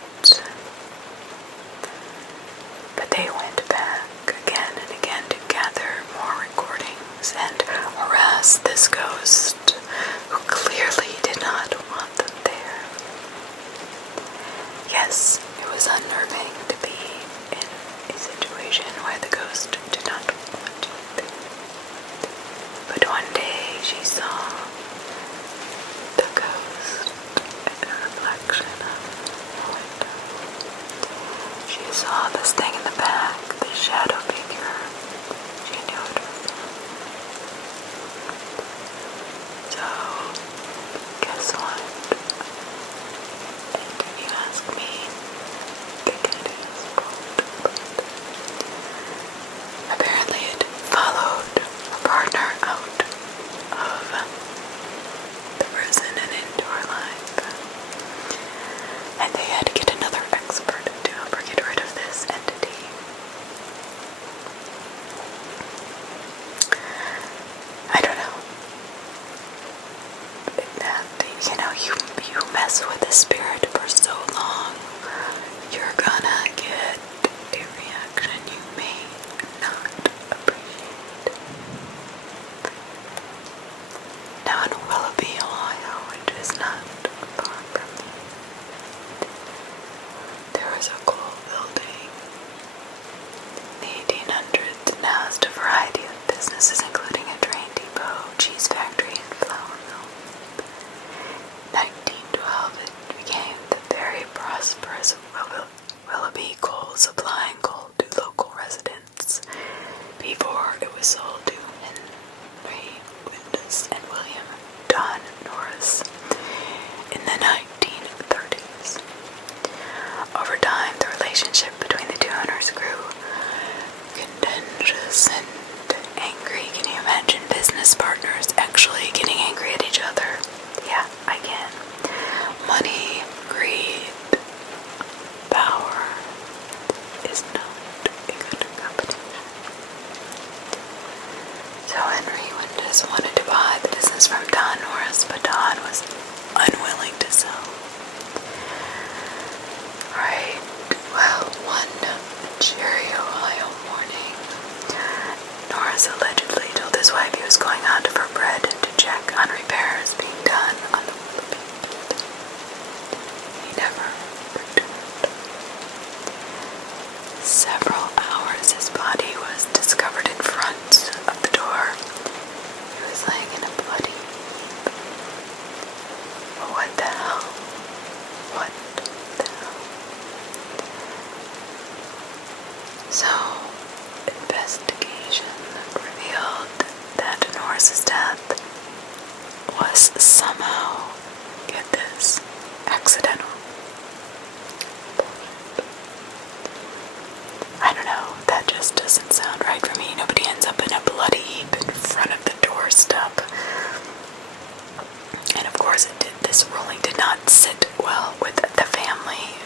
But they went back again and again to gather more recordings and harass this ghost, who clearly did not want them there. Yes, it was unnerving to be in a situation where the ghost did not want you there. But one day she saw the ghost in a reflection of the window. She saw this thing in the back, this shadow figure. She knew it was him. So, guess what? And if you ask me, it is both. Apparently it followed a partner out of the prison and into her life. And they had to get another expert to help her get rid of this entity. I don't know. You mess with the spirit for so long, you're gonna get a reaction you may not appreciate. Now in Willoughby, Ohio, which is not far from me, there is a coal building. In the 1800s, it housed a variety of businesses, including a train depot, cheese factory, and flour mill. In 1912, it became the very prosperous Willoughby Coal, supplying coal to local residents before it was sold to Henry Windus and William Don Norris in the 1930s. Over time, the relationship between the two owners grew contentious and angry. Can you imagine business partners actually getting angry at each other? Yeah, I can. Money, greed, power is not a good combination. So Henry Windus wanted to buy the business from Don Norris, but Don was unwilling to sell. Right, well, one cheery Ohio morning, Norris allegedly told his wife he was going out for bread and to check on repairs being done on the Willoughby building. He never returned. Several hours his body was discovered in front of the door. He was laying in a bloody heap. What the hell? What the hell? So, investigation revealed that Norris's death was somehow, get this, accidental. I don't know, that just doesn't sound right for me. Nobody ends up in a bloody heap in front of the doorstep. And of course this ruling did not sit well with the family.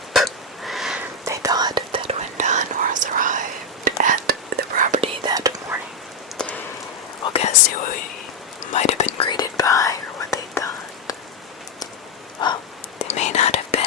They thought that when Don Norris arrived at the property that morning, well, guess who he might have been greeted by, or what they thought? Well, they may not have been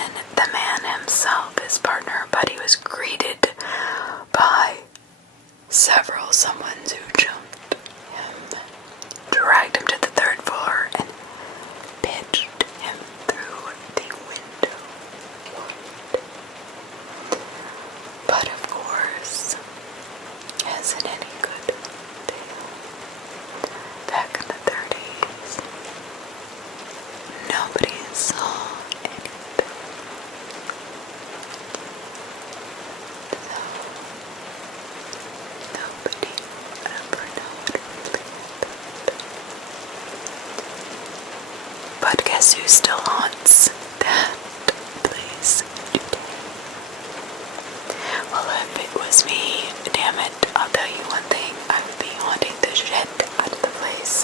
Guess who still haunts that place? Well, if it was me, damn it, I'll tell you one thing, I would be haunting the shit out of the place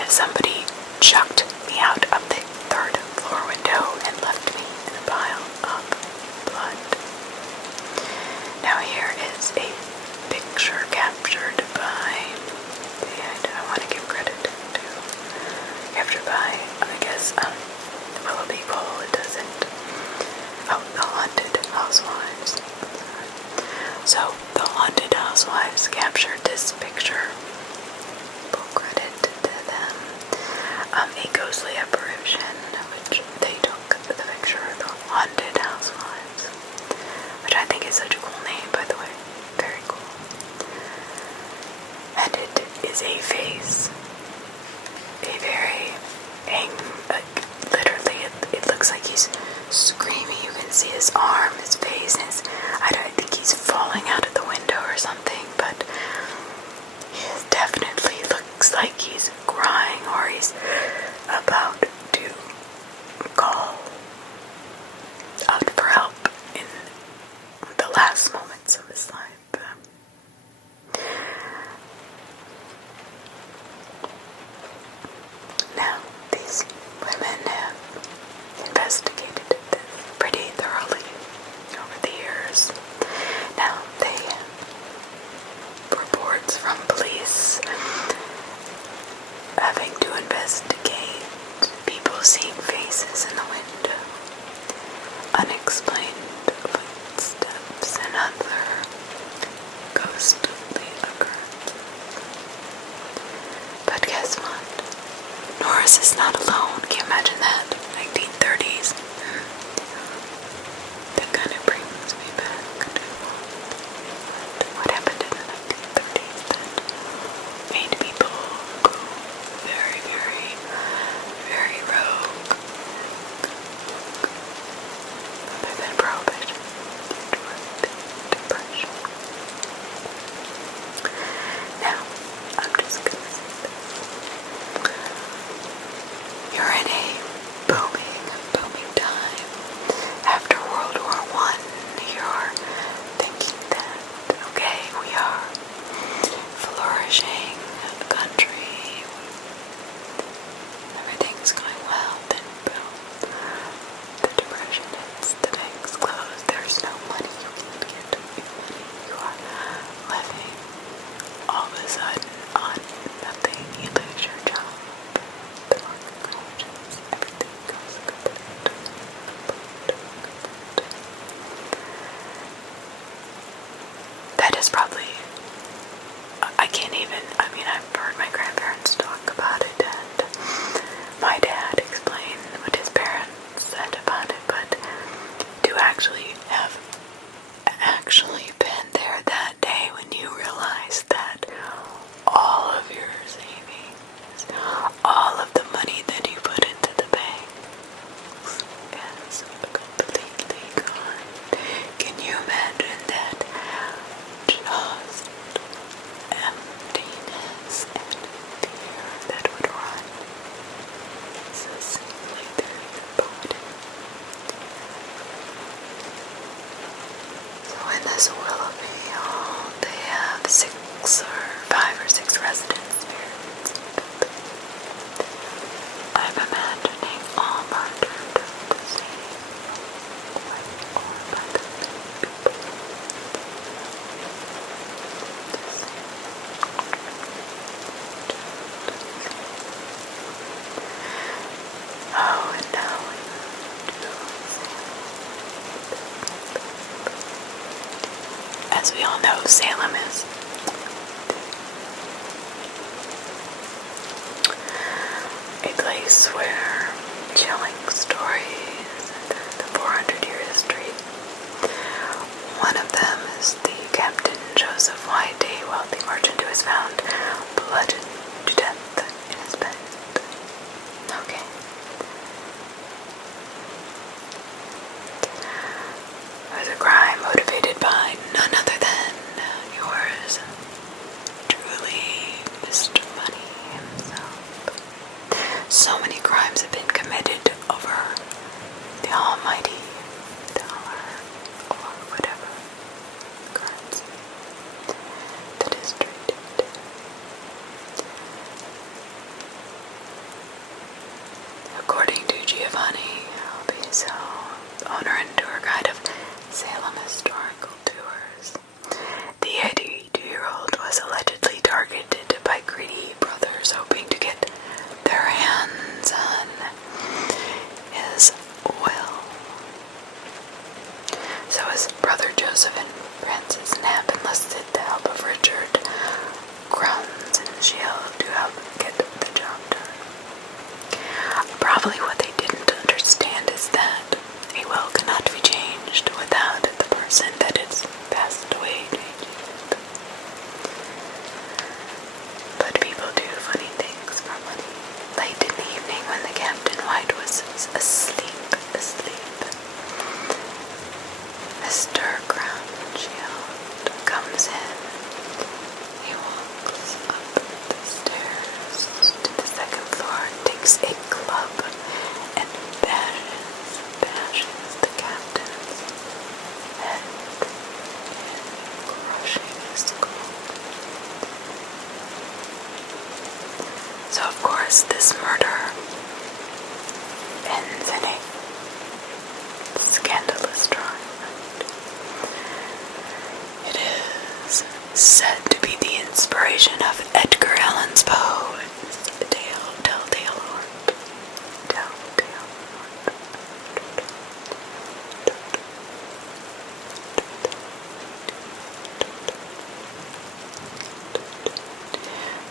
if somebody chucked me out of the third floor window and left me in a pile of blood. Now here is a picture captured by, I want to give credit to, captured by, I guess, Willow People, it doesn't, oh, the Haunted Housewives. So, the Haunted Housewives captured this picture, full credit to them, a ghostly apparition, which they took the picture of the Haunted Housewives, which I think is such a cool name, by the way, very cool. And it is a face, a very literally, it looks like he's screaming. You can see his arm, his face, and I don't think he's falling out of the window or something, but he definitely looks like he's crying or he's about to call out for help in the last moments of his life. Now, these women have investigated this pretty thoroughly over the years. Now, they have reports from police having to investigate people seeing faces in the window, unexplained footsteps, and other ghostly occurrences. But guess what? Norris is not alone. Can you imagine that? 1930s. That kind of brings me back to what happened in the 1930s that made people go very, very, very rogue. Other than prohibition, depression. Now, I'm just gonna say this. You're in a booming time. After World War I, you're thinking that, okay, we are flourishing country, everything's going well, then boom, the depression hits, the banks close, there's no money, you can't get money, you are living all of a sudden on nothing, you lose your job, the market crashes, everything goes kaput. That is probably, I can't even, I've heard my grandparents talk about it, and my dad explain what his parents said about it, but to actually have actually been there that day when you realize that all of your savings, all of the money that you put into the bank is completely gone. Can you imagine that? Just emptiness and fear that would run succinctly through your body. So in this Willoughby hall, they have 5 or 6 resident spirits. I'm imagining all murdered the same way or by the same people. Oh, and now we move to Salem. As we all know, Salem is a place where chilling stories and the 400-year history. One of them is the Captain Joseph White, a wealthy merchant who was found bludgeoned to death in his bed. Okay. It was a crime motivated by none other than yours truly, Mr. Money himself. So many crimes have been said to be the inspiration of Edgar Allan's Poe. Telltale Heart. Telltale Heart.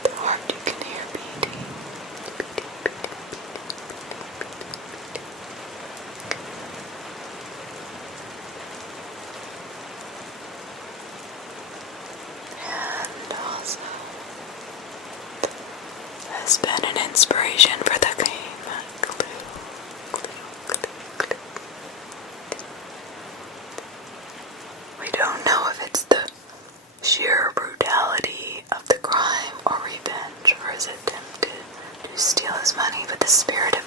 The heart you can hear beating. And also has been an inspiration for the game Clue. We don't know if it's the sheer brutality of the crime or revenge for his attempt to steal his money, but the spirit of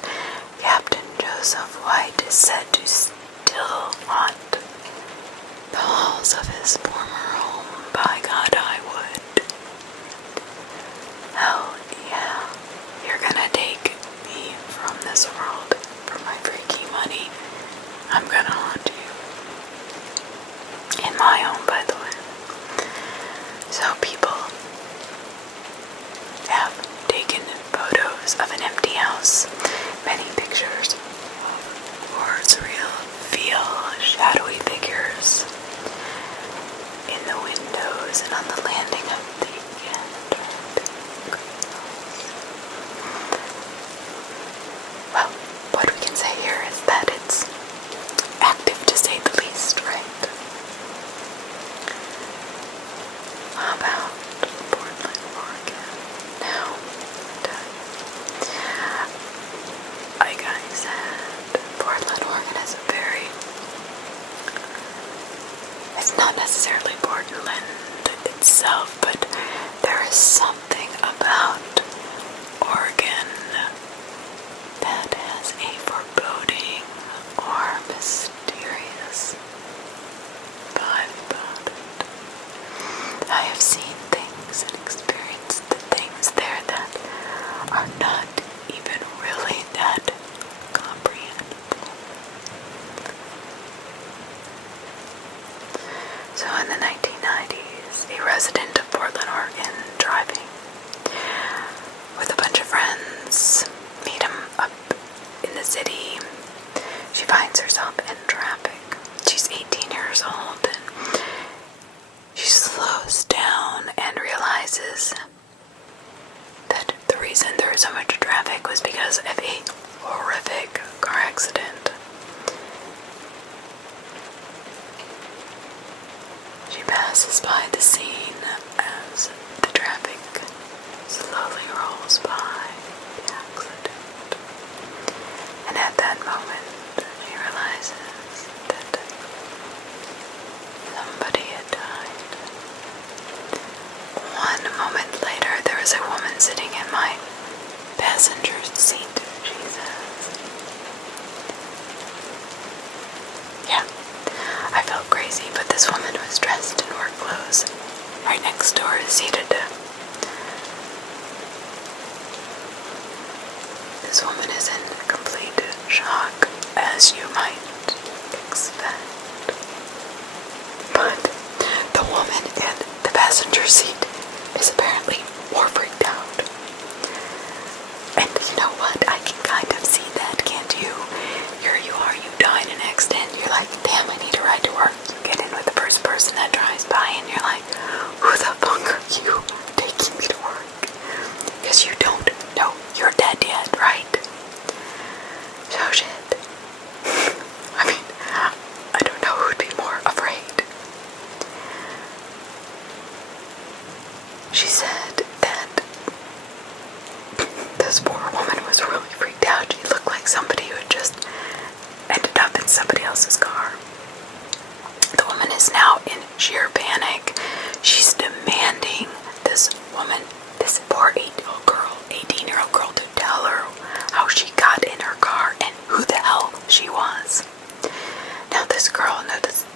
Captain Joseph White is said to still haunt the halls of his former home. By God, I would. Hell yeah. You're gonna take me from this world for my freaky money. I'm gonna haunt you. In my home, by the way. So people have taken photos of an empty house, many pictures or surreal, feel shadowy figures in the windows and on the landing of the well, what we can say here is that it's active to say the least, right? How about Portland, Oregon? Now, like I said, Portland, Oregon is a very, it's not necessarily Portland itself, but there is something about Oregon that has a foreboding or mysterious vibe about it. I have seen things and experienced the things there that are not even really that comprehensible. So in the 1990s, a resident of Portland, Oregon, driving with a bunch of friends, meet him up in the city. She finds herself in traffic. She's 18 years old and she slows down and realizes that the reason there is so much traffic was because of a horrific car accident. She passes by the scene as the traffic slowly rolls by the accident. And at that moment, she realizes that somebody had died. 1 moment later, there is a woman sitting in my passenger seat, she says. Yeah, I felt crazy, but this woman was dressed in work clothes. Right next door is seated. This woman is in complete shock, as you might expect. But the woman in the passenger seat is apparently more freaked out. And you know what? I can kind of see that, can't you? Here you are, you die in an accident. You're like, damn, I need a ride to work. You get in with the first person that drives by and you're like, who the fuck are you taking me to work? Because you don't know you're dead yet, right? So shit. I mean, I don't know who'd be more afraid. She said that this poor woman was really freaked out. She looked like somebody who had just ended up in somebody else's car. The woman is now in sheer panic. She's demanding this woman, this poor 18-year-old girl, to tell her how she got in her car and who the hell she was. Now this girl noticed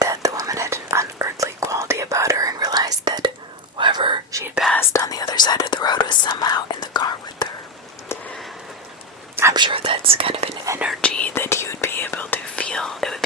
that the woman had an unearthly quality about her and realized that whoever she had passed on the other side of the road was somehow in the car with her. I'm sure that's kind of an energy that you'd be able to feel. It would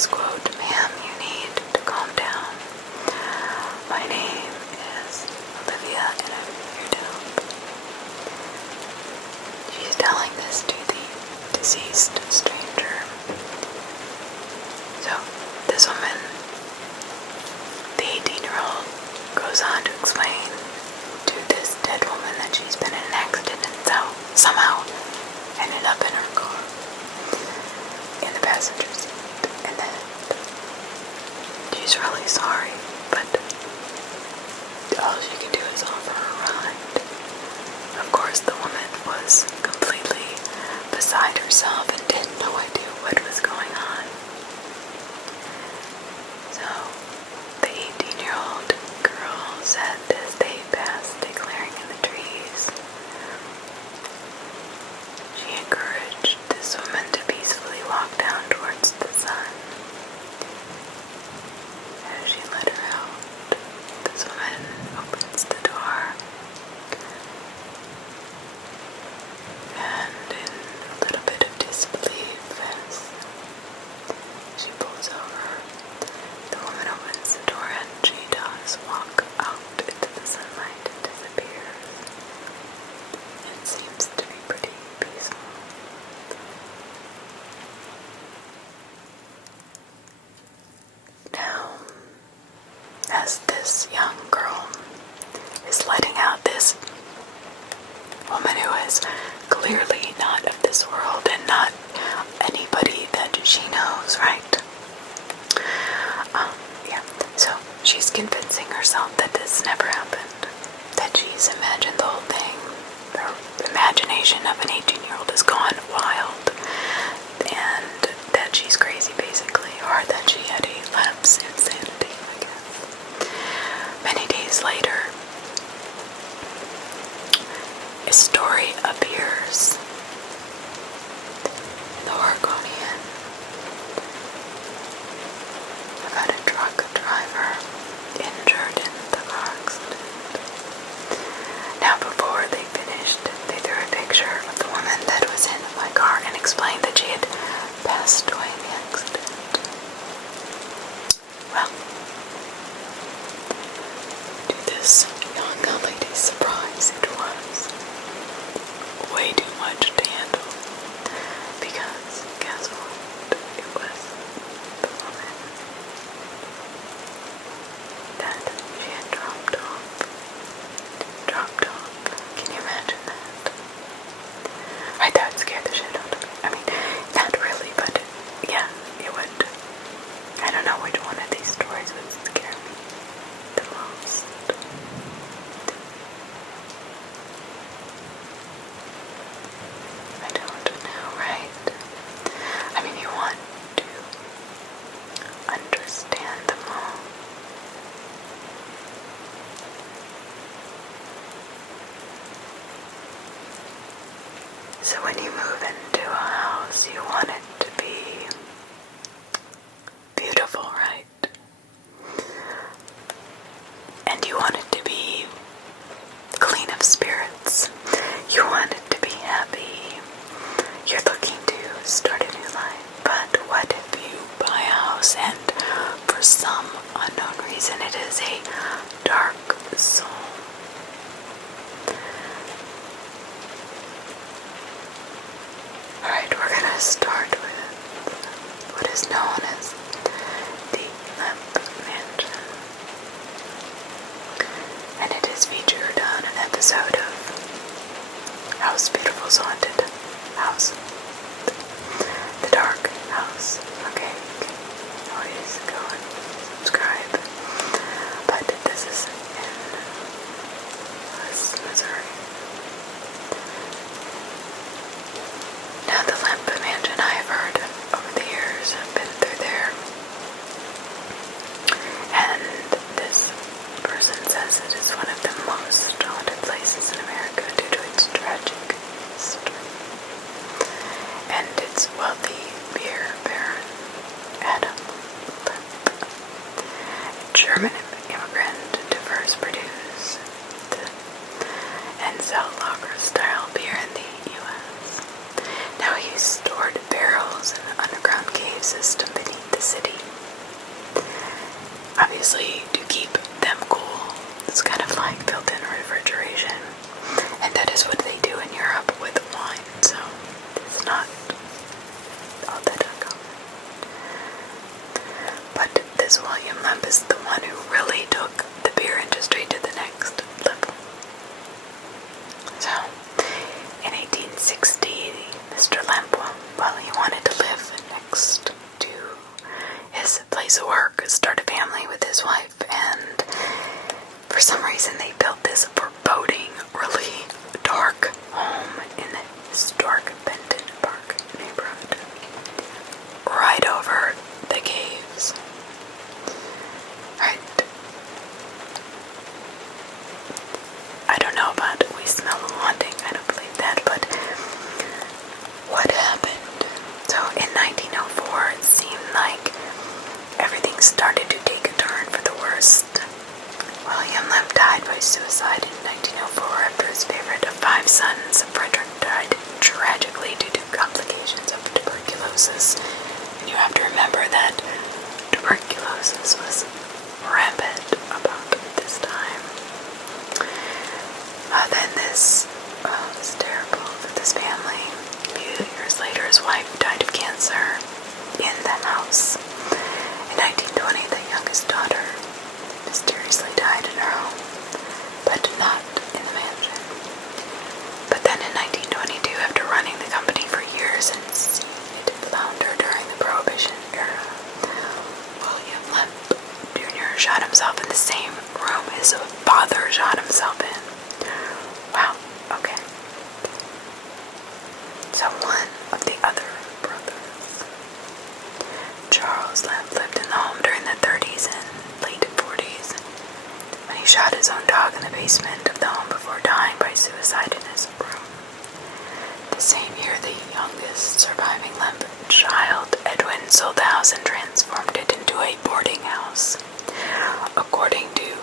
says, quote, "Ma'am, you need to calm down. My name is Olivia and I'm here to help." She's telling this to the deceased stranger. So, this woman, the 18-year-old, goes on to explain to this dead woman that she's been in an accident and somehow ended up in her car, in the passenger seat, and that she's really sorry, but all she can do is offer her a ride. Of course, the woman was completely beside herself and didn't know idea what was going on. So, the 18-year-old girl said as they passed a clearing in the trees, she encouraged this woman to peacefully walk down towards the sun. As she let her out, this woman opens the door, and in a little bit of disbelief as she pulls over, the woman opens the door and she does walk out into the sunlight and disappears. It seems to be pretty peaceful. Now, as this young girl is letting out this woman who is clearly not of this world and not anybody that she knows, right? Yeah, so she's convincing herself that this never happened, that she's imagined the whole thing. Her imagination of an 18-year-old has gone wild, and that she's crazy basically, or that she had a lapse in sanity, I guess. Many days later, a story appears in the Oregonian about a truck driver injured in the car accident. Now, before they finished, they threw a picture of the woman that was in my car and explained that she had passed away in the accident. Well, to this young lady's surprise, it was way too much to handle, because guess what? It was the woman that she had dropped off. Can you imagine that? Right, that would scare the shit out of me. I mean, not really, but yeah, it would. I don't know which one of these stories would scare me the most. I don't know, right? I mean, you want to understand them all. So when you move into a house, you want it to be beautiful, right? And you want it to be clean of spirits. You want it to be happy. You're looking to start a new life. But what if you buy a house and for some unknown reason it is a dark soul? Alright, we're gonna start with what is known as the Lamp Mansion. And it is featured on an episode of House Beautiful's Haunted House. The Dark House. Okay, you can always go and subscribe. But this is in Missouri. Now, the Lamp Mansion, I have heard over the years, I've been through there, and this person says it is one of the most haunted places in America due to its tragic history and its wealthy beer barons. piece of work, start a family with his wife, and for some reason they built this foreboding, really dark home in the historic Benton Park neighborhood, right over the caves. Right. I don't know about we smell the haunting, I don't believe that, but what happened? So in 1904, it seemed like everything started to take a turn for the worst. William Lemp died by suicide in 1904 after his favorite of 5 sons, Frederick, died tragically due to complications of tuberculosis. And you have to remember that tuberculosis was rampant about this time. Then this was terrible for this family. A few years later, his wife died of cancer in the house. In 1920, the youngest daughter mysteriously died in her home, but not in the mansion. But then in 1922, after running the company for years and seeing it flounder during the Prohibition era, William Lemp Jr. shot himself in the same room his father shot himself in. Wow, okay. So one of the other brothers, Charles Lemp, lived in the home during the 30s and late 40s when he shot his own dog in the basement of the home before dying by suicide in his room. The same year, the youngest surviving Lemp child, Edwin, sold the house and transformed it into a boarding house. According to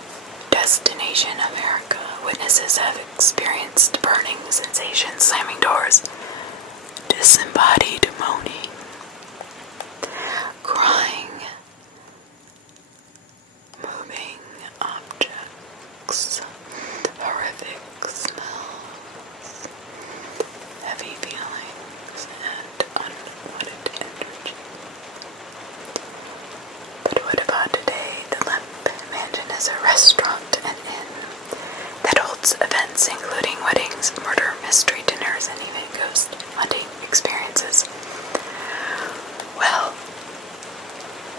Destination America, witnesses have experienced burning sensations, slamming doors, disembodied moaning, crying, moving objects, horrific smells, heavy feelings, and unwanted energy. But what about today? The Lemp Mansion is a restaurant and inn that holds events including weddings, murder, mystery dinners, and even ghost hunting experiences. Well,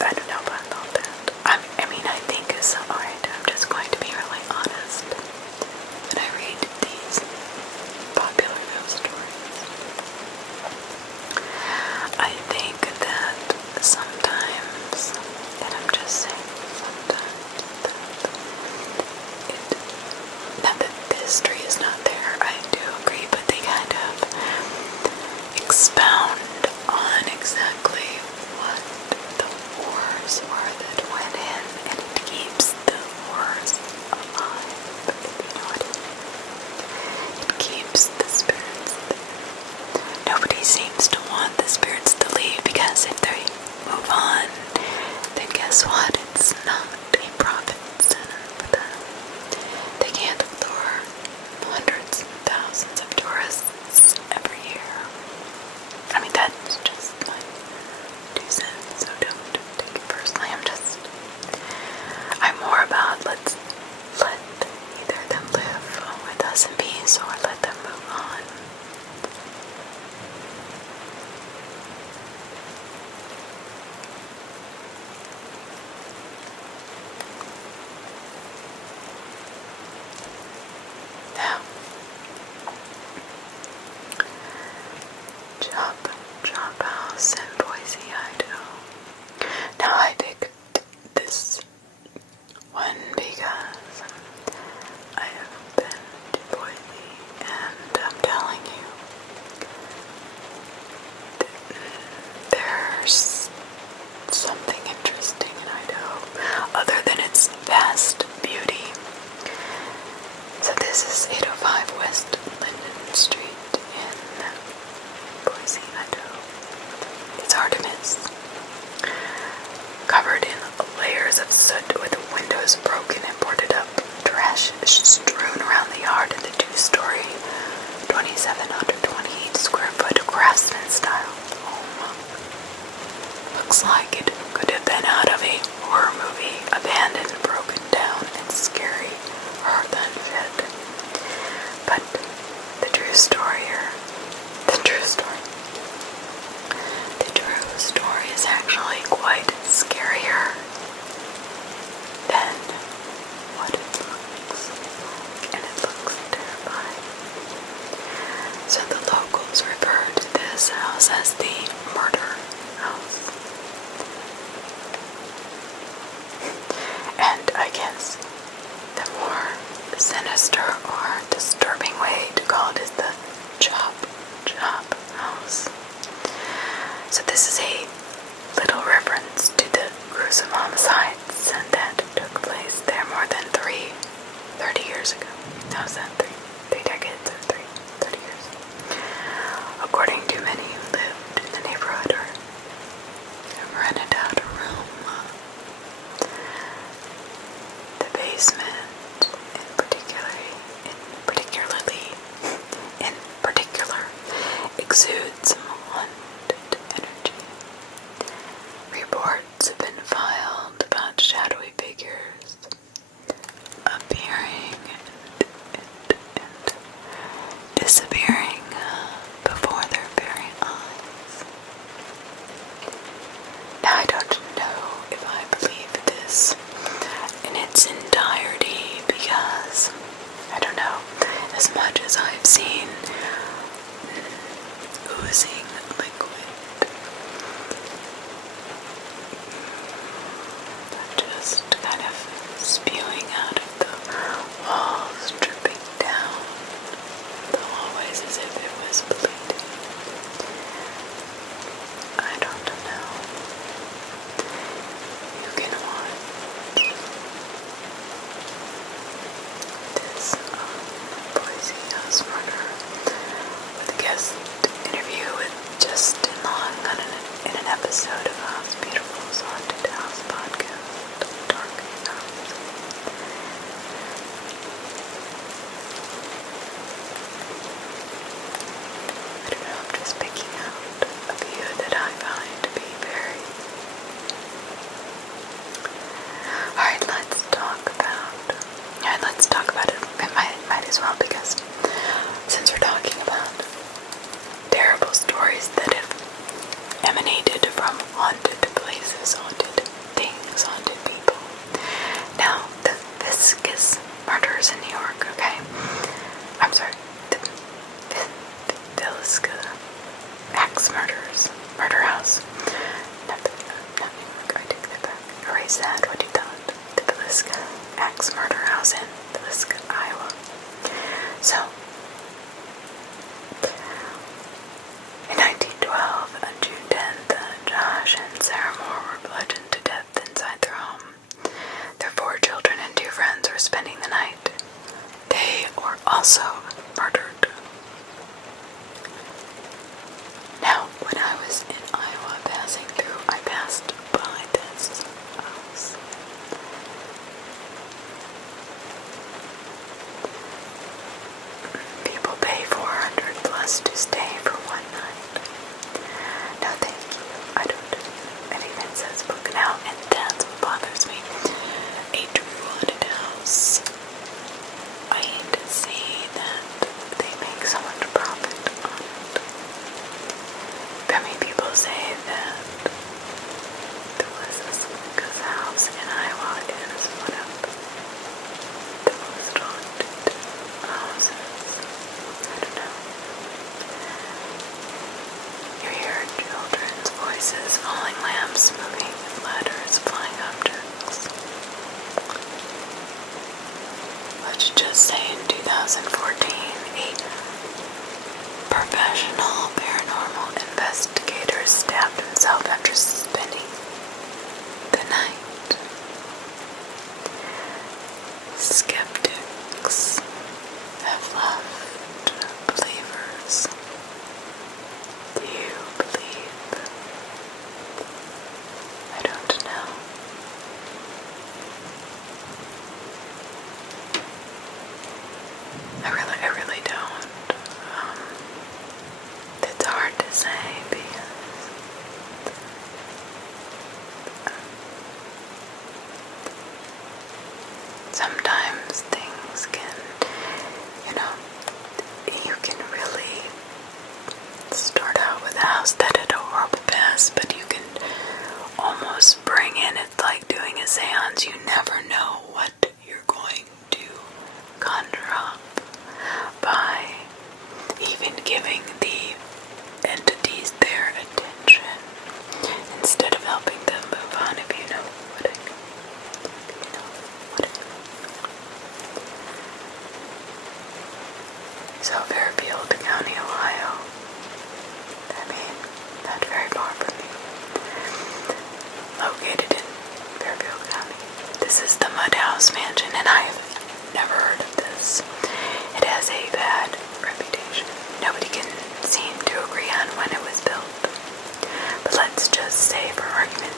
I don't know about all that. I mean, I think it's alright. I'm just going to be really honest. When I read these popular ghost stories, I think that sometimes, and I'm just saying sometimes, not that the history is not there, I do agree, but they kind of expound on exactly what the horrors were that went in, and it keeps the horrors alive, if you know what I mean. It keeps the spirits there. Nobody seems to want the spirits to leave, because if they move on, then guess what? It's not a profit center for them. They can't lure hundreds and thousands of tourists every year. I mean, that's just my 2 cents, so don't take it personally. I'm more about let's let either them live with us in peace or let them move on. Now, Chop House in Boise, Idaho. Now I picked this one because I have been to Boise, and I'm telling you, there's something interesting in Idaho, other than its vast beauty. So this is 805 West Linden Street in Boise, Idaho. It's hard to miss. Covered in layers of soot with windows broken and boarded up, trash strewn around the yard, and the 2-story, 2,728 square foot craftsman-style home looks like it could have been out of a horror movie, abandoned, broken down, and scarier than shit. But the true story is actually quite scarier rented out a room. The basement, in particular, exudes some haunted energy. Reports have been filed about shadowy figures appearing and disappearing before their very eyes. Now, I don't know if I believe this in its entirety because, I don't know, as much as I've seen oozing liquid, just kind of spewing out of the walls, dripping down the hallways as if it was bleeding. I don't know. You can watch this Boise house murder with a guest interview with Justin Long in an episode of House Beautiful's Haunted House podcast, Dark House. I don't know, I'm just picking out a few that I find to be very... Alright, let's talk about it. It might as well, because since we're talking about terrible stories that have emanated from haunted places, haunted things, haunted people. Now, the viscous murders in New York, okay? I'm sorry, the Villisca axe murders, murder house. Not New York, I take that back. Erase that, what you thought. The Villisca axe murder house in Villisca, Iowa. So, in 1912, on June 10th, Josh and Sarah Moore were bludgeoned to death inside their home. Their 4 children and 2 friends were spending the night. They were also murdered. Now, when I was in Iowa passing through, I passed by this house. People pay $400 plus to stay for one night. No, thank you. I don't. It even says book now, and that's what bothers me. A true haunted house. I hate to see that they make so much profit on it. I mean, people say that the Villisca's house in Iowa is one of the most haunted houses. I don't know. You hear children's voices, falling lamps, moving ladders, flying objects. Let's just say in 2014, a professional paranormal investigator stabbed himself after spending the night. Skeptics have left believers. Do you believe? I don't know. I really don't. It's hard to say because sometimes things can, you can really start out with a house that had a horrible past, but you can almost bring in, it's like doing a seance. You never know what you're going to conjure up by even giving the entities their attention instead of helping them move on, if you know what I mean. So Fairfield County, Ohio. I mean, not very far from me. Located in Fairfield County. This is the Mud House Mansion, and I have never heard of this. It has a bad reputation. Nobody can seem to agree on when it was built. But let's just say, for argument's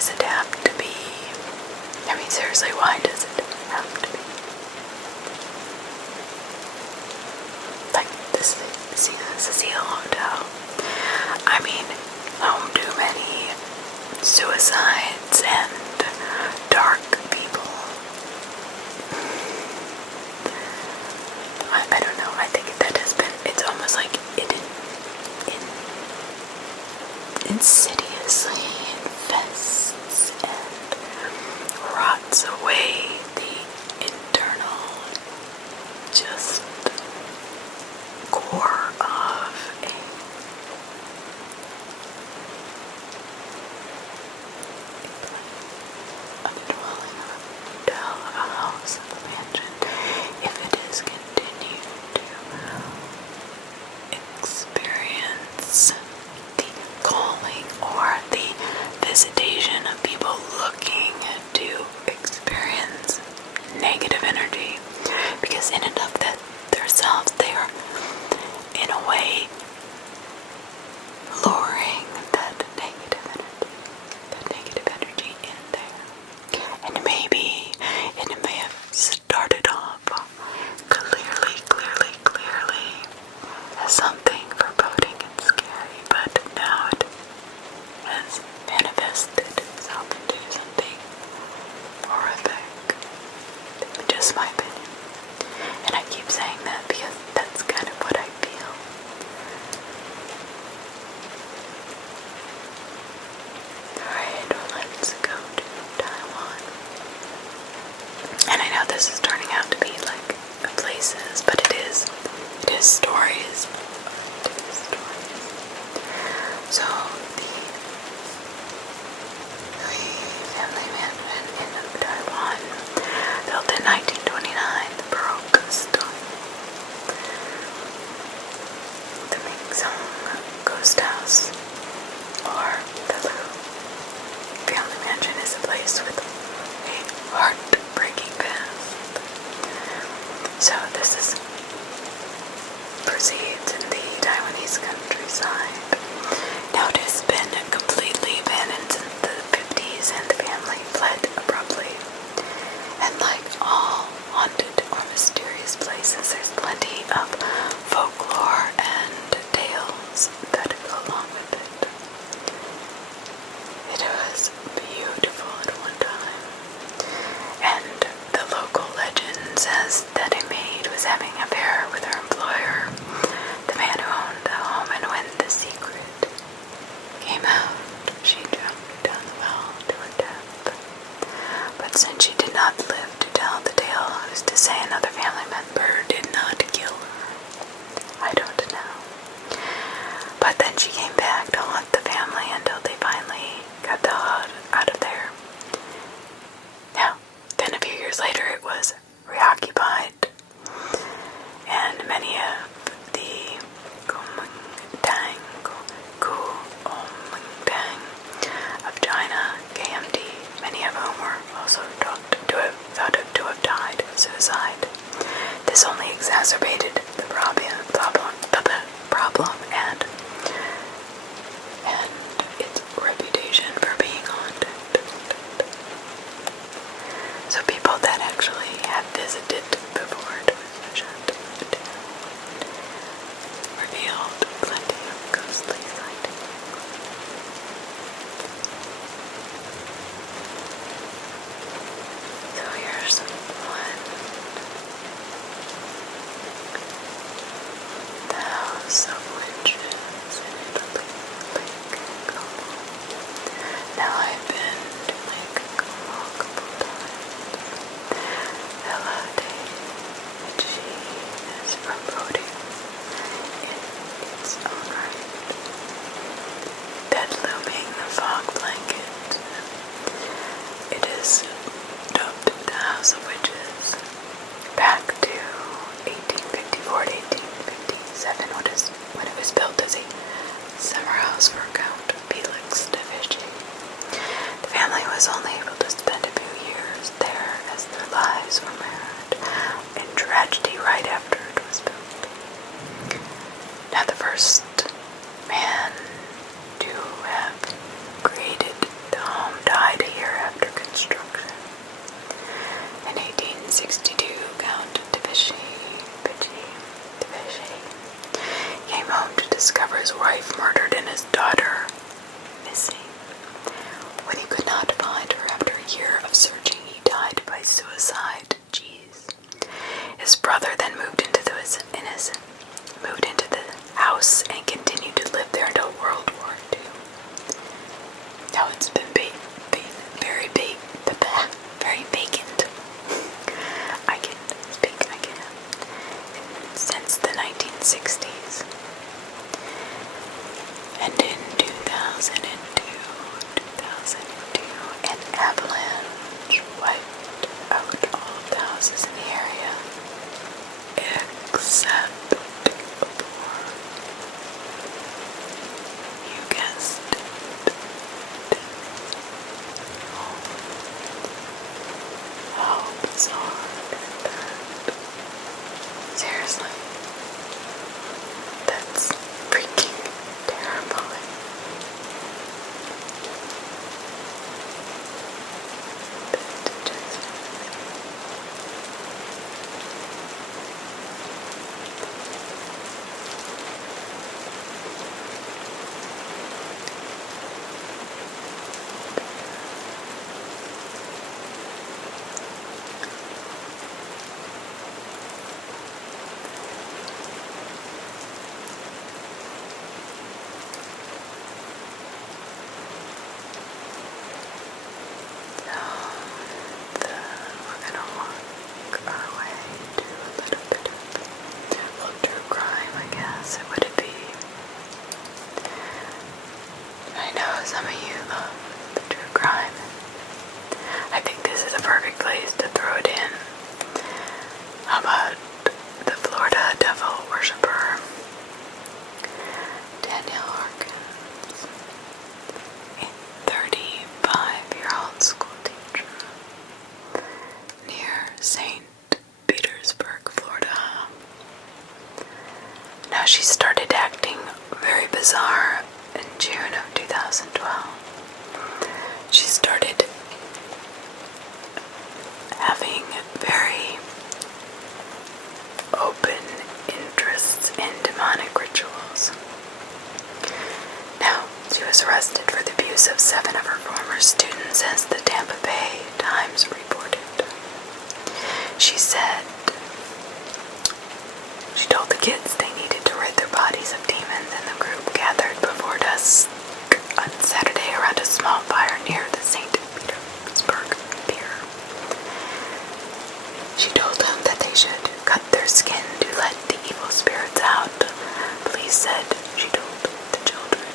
does it have to be? I mean, seriously, why does it have to be? Like, this is the Cecile Hotel. I mean, home to many suicides and dark people. I don't know, I think that has been, it's almost like it insidiously infests and rots away the internal just core of a dwelling, a hotel, a house, a mansion, if it is continued to experience the calling or the visitation of people looking to experience negative energy, because in and of themselves they are in a way luring that negative energy in there. And maybe it may have started off clearly as something foreboding and scary, but now it has manifested itself into something horrific. Just my opinion. And I keep saying that because that's kind of what I feel. Alright, well, let's go to Taiwan. And I know this is turning out to be like places, but it is stories. So the family mansion in Taiwan, built in 1929, the Baroque style. The Mingzhong Ghost House, or the Lu family mansion, is a place with a heartbreaking past. So this is proceeds in the Taiwanese countryside. Now it has been completely abandoned since the 50s, and the family fled abruptly. And like all haunted or mysterious places, there's plenty of folklore and tales that go along with it. It was beautiful at one time, and the local legend says that a maid was having an affair with her employer, the man who owned the home, and when the secret came out, she jumped down the well to her death. But since she did not live to tell the tale, who's to say another family member did not kill her? I don't know. But then she came back to haunt the family until they finally got the hell out of there. Now, then a few years later it was reoccupied, and many of the Kuomintang of China, KMT, many of whom were also thought to have died of suicide. This only exacerbated the problem and its reputation for being haunted. So people that actually had visited before it was shut down revealed plenty of ghostly sightings. So here's one. The House of Witches in Italy, Lake Como. Now I've been to Lake Como a couple times. Villa de Medici is foreboding in its own right. That looming fog blanket. It is dubbed the House of Witches. Back to 1854 to 1857, when it was built as a summer house for Count Felix de Vichy. The family was only able to spend a few years there as their lives were marred in tragedy right after it was built. Now the first man to have created the home died says the Tampa Bay Times reported. She said she told the kids they needed to rid their bodies of demons, and the group gathered before dusk on Saturday around a small fire near the St. Petersburg Pier. She told them that they should cut their skin to let the evil spirits out. Police said she told the children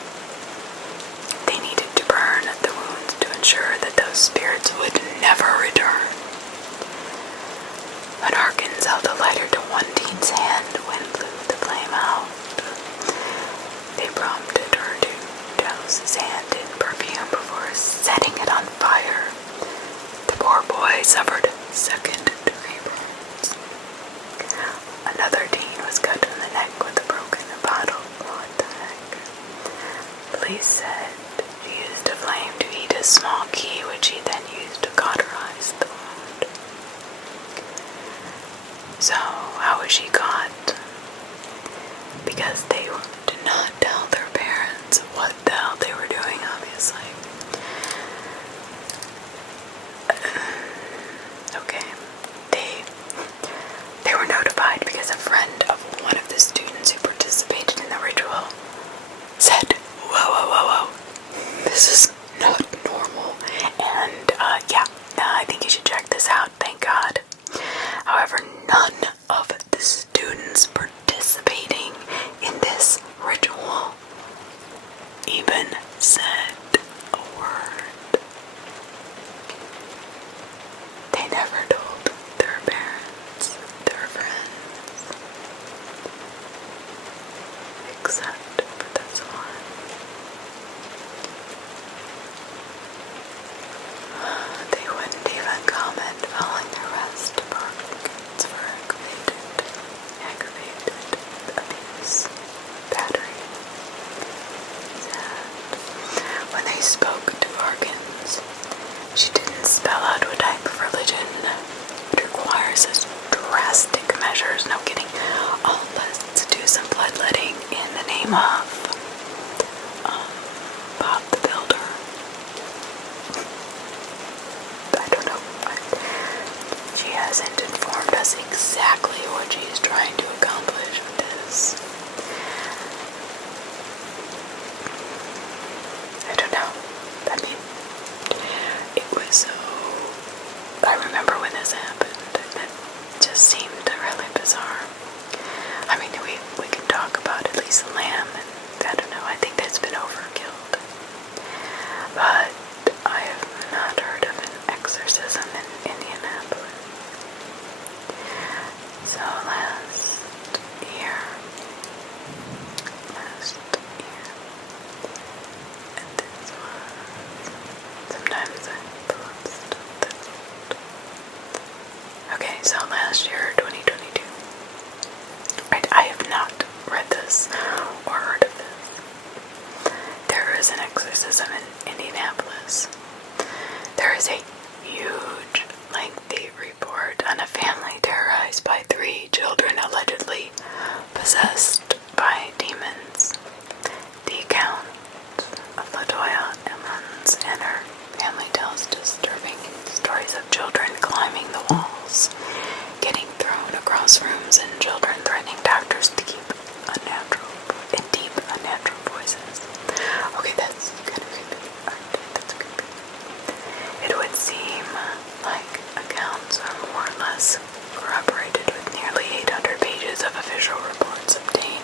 they needed to burn the wounds to ensure that those spirits would never return. When Harkins held a lighter to one teen's hand, wind blew the flame out. They prompted her to douse his hand in perfume before setting it on fire. The poor boy suffered second-degree burns. Another teen was cut on the neck with a broken bottle. What the heck? Police said she used a flame to eat a small key, which she then used to cauterize the wound. So, how was she caught? Because they did not tell their parents what the hell they were doing, obviously. Okay. They were notified because a friend of one of the students who participated in the ritual said, whoa, this is not normal. And, I think you should check this out, thank God. However, none of the students participating in this ritual even said a word. They never told their parents, their friends, except for this one. They wouldn't even comment following the arrest of Harkins for aggravated abuse, battery. When they spoke to Harkins, she didn't spell out what type of religion it requires as drastic measures. No kidding. Let's do some bloodletting in the name of Bob the Builder. I don't know. She hasn't informed us exactly what she's trying to accomplish with this. I don't know. I mean, it was so... I remember when this happened, and it just seemed really bizarre. I mean, we can talk about at least lamb, and I don't know, I think that's been overkilled. But I have not heard of an exorcism in Indianapolis. So last year, and this was, sometimes I post this. Okay, so last year, 2022. Right, I have not read this or heard of this. There is an exorcism in Indianapolis. There is a huge, lengthy report on a family terrorized by 3 children allegedly possessed by demons. The account of LaToya Emmons and her family tells disturbing stories of children climbing the walls, getting thrown across rooms, and children threatening doctors to keep deep unnatural voices. Okay, that's kind of creepy. That's creepy. It would seem like accounts are more or less corroborated with nearly 800 pages of official reports obtained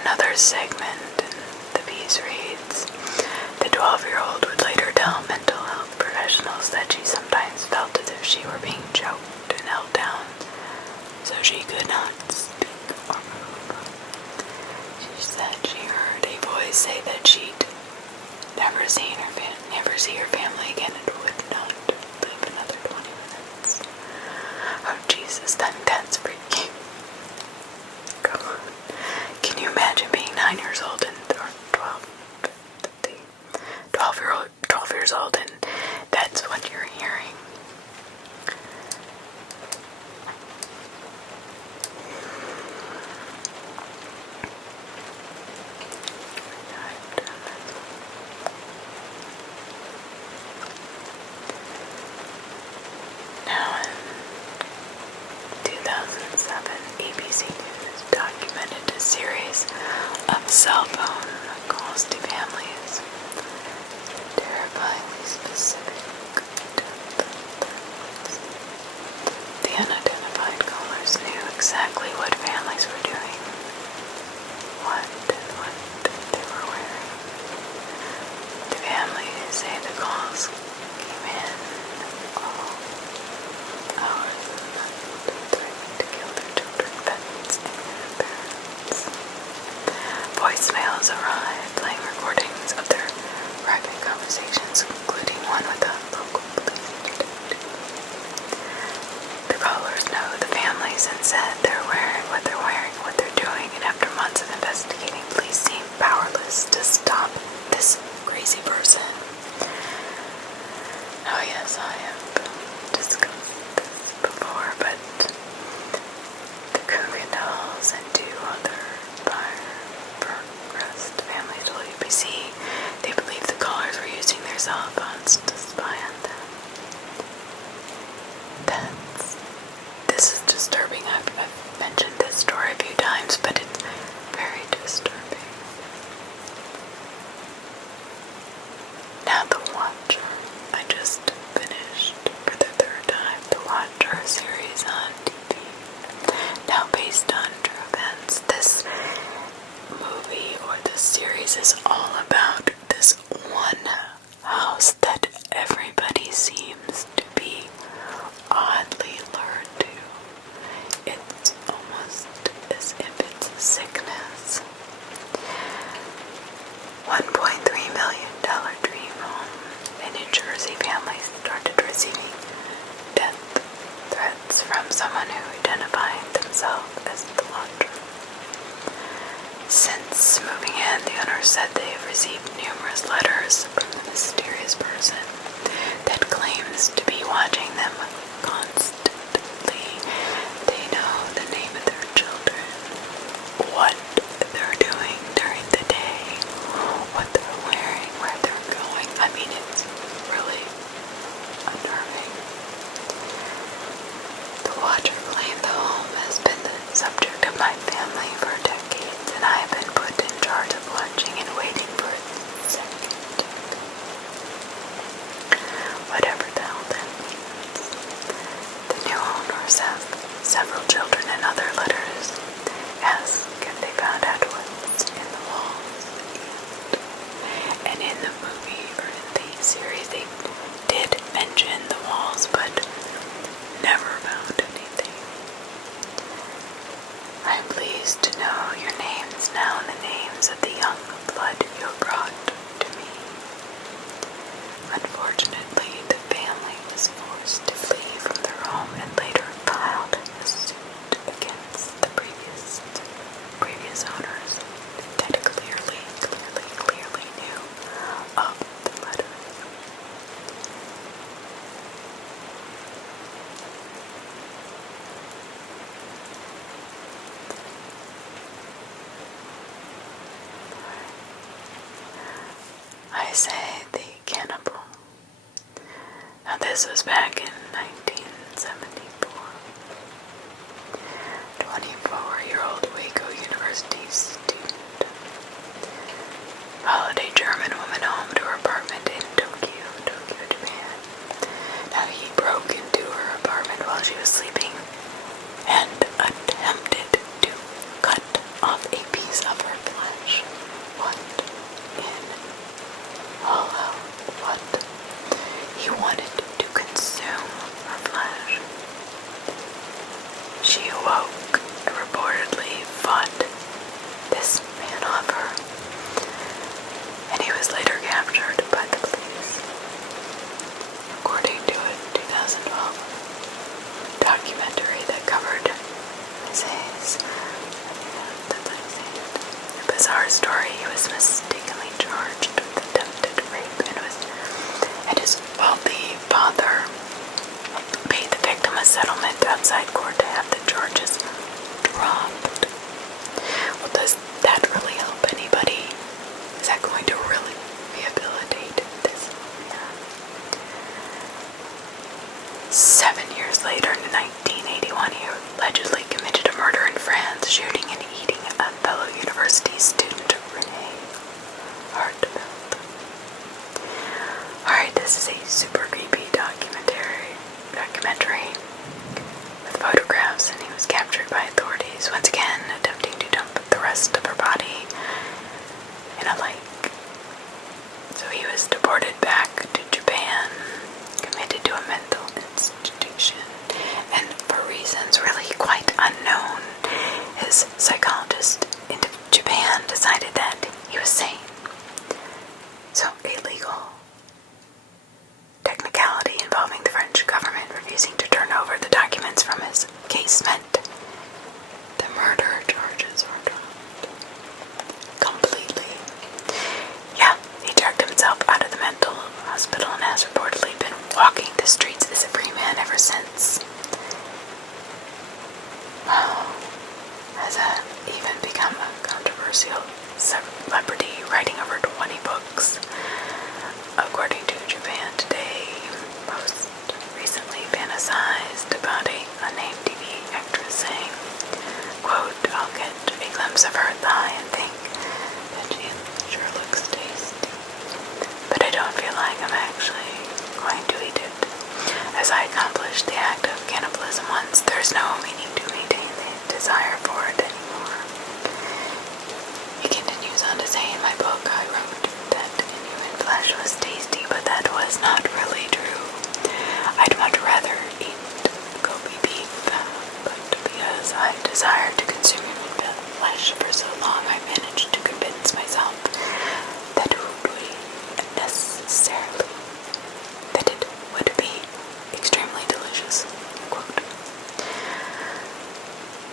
Another segment in the piece reads, the 12-year-old would later tell mental health professionals that she sometimes felt as if she were being choked and held down, so she could not speak or move. She said she heard a voice say that she'd never see her family again and would not live another 20 minutes. Oh Jesus, that's freaky. Come on. Can you imagine being 9 years old or 12 years old and that's what you're hearing? Now in 2007, ABC News documented a series of cell phone calls to families, terrifyingly specific. The unidentified callers knew exactly what families were doing, what they were wearing. The families say the calls came in all hours of the night, threatening to kill their children, pets, and grandparents. Voicemails arrived, playing recordings of their private conversations, including one with a local police detective. The callers know the families and said they're wearing, what they're doing, and after months of investigating, police seem powerless to stop this crazy person. Oh yes, I have discussed this before, but the Coogan dolls and 2 other fire-burst families told ABC they believe the callers were using their cell phones to spy on them. This is disturbing. I've mentioned this story a few times, but it's very disturbing. Now The Watcher. I just finished for the 3rd time The Watcher series on TV. Now based on true events, this movie or this series is all about this one house that everybody seems to be oddly lured to. It's almost as if it's a sickness. $1.3 million dream home. A New Jersey family started receiving death threats from someone who identified themselves as the Watcher. Since moving in, the owners said they have received numerous letters from the mysterious person that claims to be watching them constantly. They know the name of their children, what they're doing during the day, what they're wearing, where they're going. I mean, it's really unnerving. The Watcher claimed the home has been the subject of my family for decades, and I have been put in charge of watching and waiting for its second. Whatever the hell that means. The new owners have several children and other letters ask if they found out what's in the walls. And in the movie or in the series, they did mention the walls, but never found anything. I'm pleased to know your names now and the names of the young blood you have brought to me. Unfortunately, the family was forced to flee from their home and later filed a suit against the previous owners that clearly knew of the letters. I say the cannibal. Now this was back in 1974. 24-year-old Waco University student followed a German woman home to her apartment in Tokyo, Japan. Now he broke into her apartment while she was sleeping and attempted to cut off a piece of her horror story. He was mistakenly charged with attempted rape and his wealthy father paid the victim a settlement outside court to have the charges dropped. Well, does that really help anybody? Is that going to really rehabilitate this? Yeah. 7 years later, in 1981, he allegedly committed a murder in France, shooting and eating a fellow university student, Renee Hartfeld. Alright, this is a super creepy documentary with photographs, and he was captured by authorities, once again attempting to dump the rest of her body in a lake. So he was deported back to Japan, committed to a mental institution, and for reasons really quite unknown, his psychologist in Japan decided that he was sane. So a legal technicality involving the French government refusing to turn over the documents from his case meant the murder charges were dropped completely. Yeah, he dragged himself out of the mental hospital and has reportedly been walking the streets as a free man ever since. Has even become a controversial celebrity, writing over 20 books. According to Japan Today, most recently fantasized about a unnamed TV actress saying, quote, "I'll get a glimpse of her thigh and think that she sure looks tasty, but I don't feel like I'm actually going to eat it. As I accomplished the act of cannibalism once, there's no meaning to maintain the desire for it anymore." He continues on to say, "In my book, I wrote that human flesh was tasty, but that was not really true. I'd much rather eat Kobe beef, but because I desired to consume human flesh for so long, I managed to convince myself that it would be extremely delicious." Quote.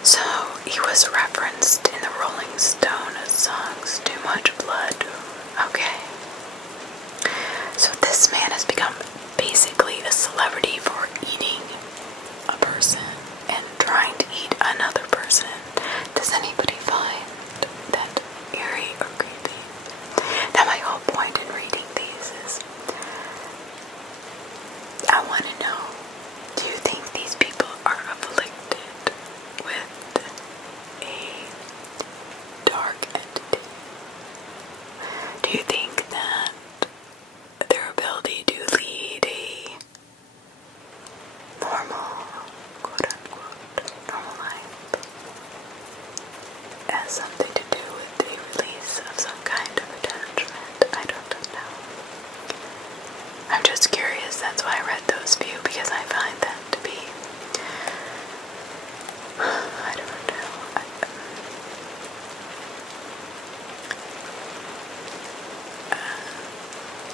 So he was referenced in the Rolling Stone songs "Too Much Blood." Okay. So this man has become basically a celebrity for eating a person and trying to eat another person. Does anybody find that eerie or creepy? Now my whole point in reading these is I want to know, do you think these people are afflicted with a dark entity? Do you think that their ability to lead a normal, quote-unquote, normal life has something to do with the release of some kind of attachment? I don't know. I'm just curious, that's why I read those few, because I find that to be, I don't know.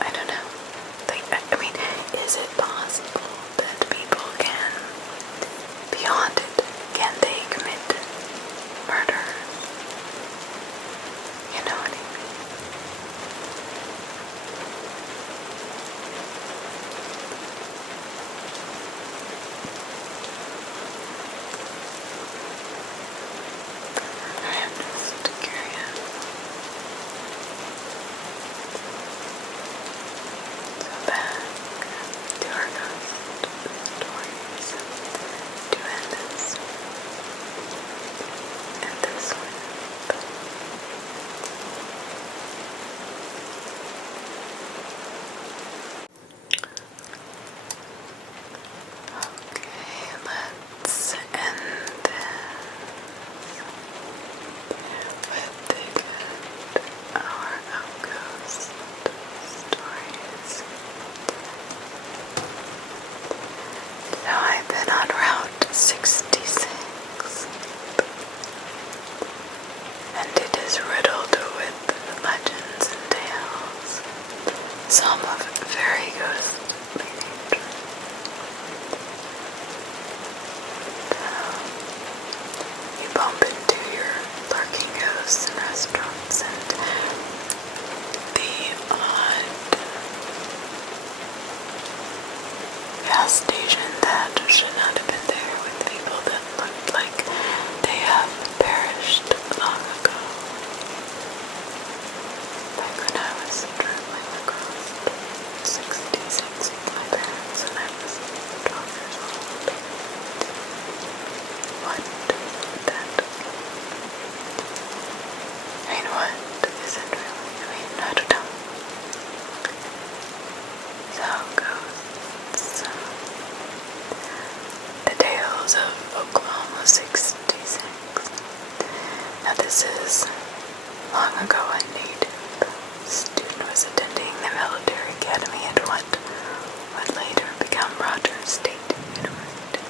I don't know. Like, I mean, is it possible that people can be haunted? Can they commit murder? You know what I mean? I'm just curious. So back to our was traveling across 66 with my parents when I was 12 years old. What that? What isn't really? I don't know. So ghosts. The Tales of Oklahoma 66. Now this is long ago a native student was attending the military academy at what would later become Rogers State University.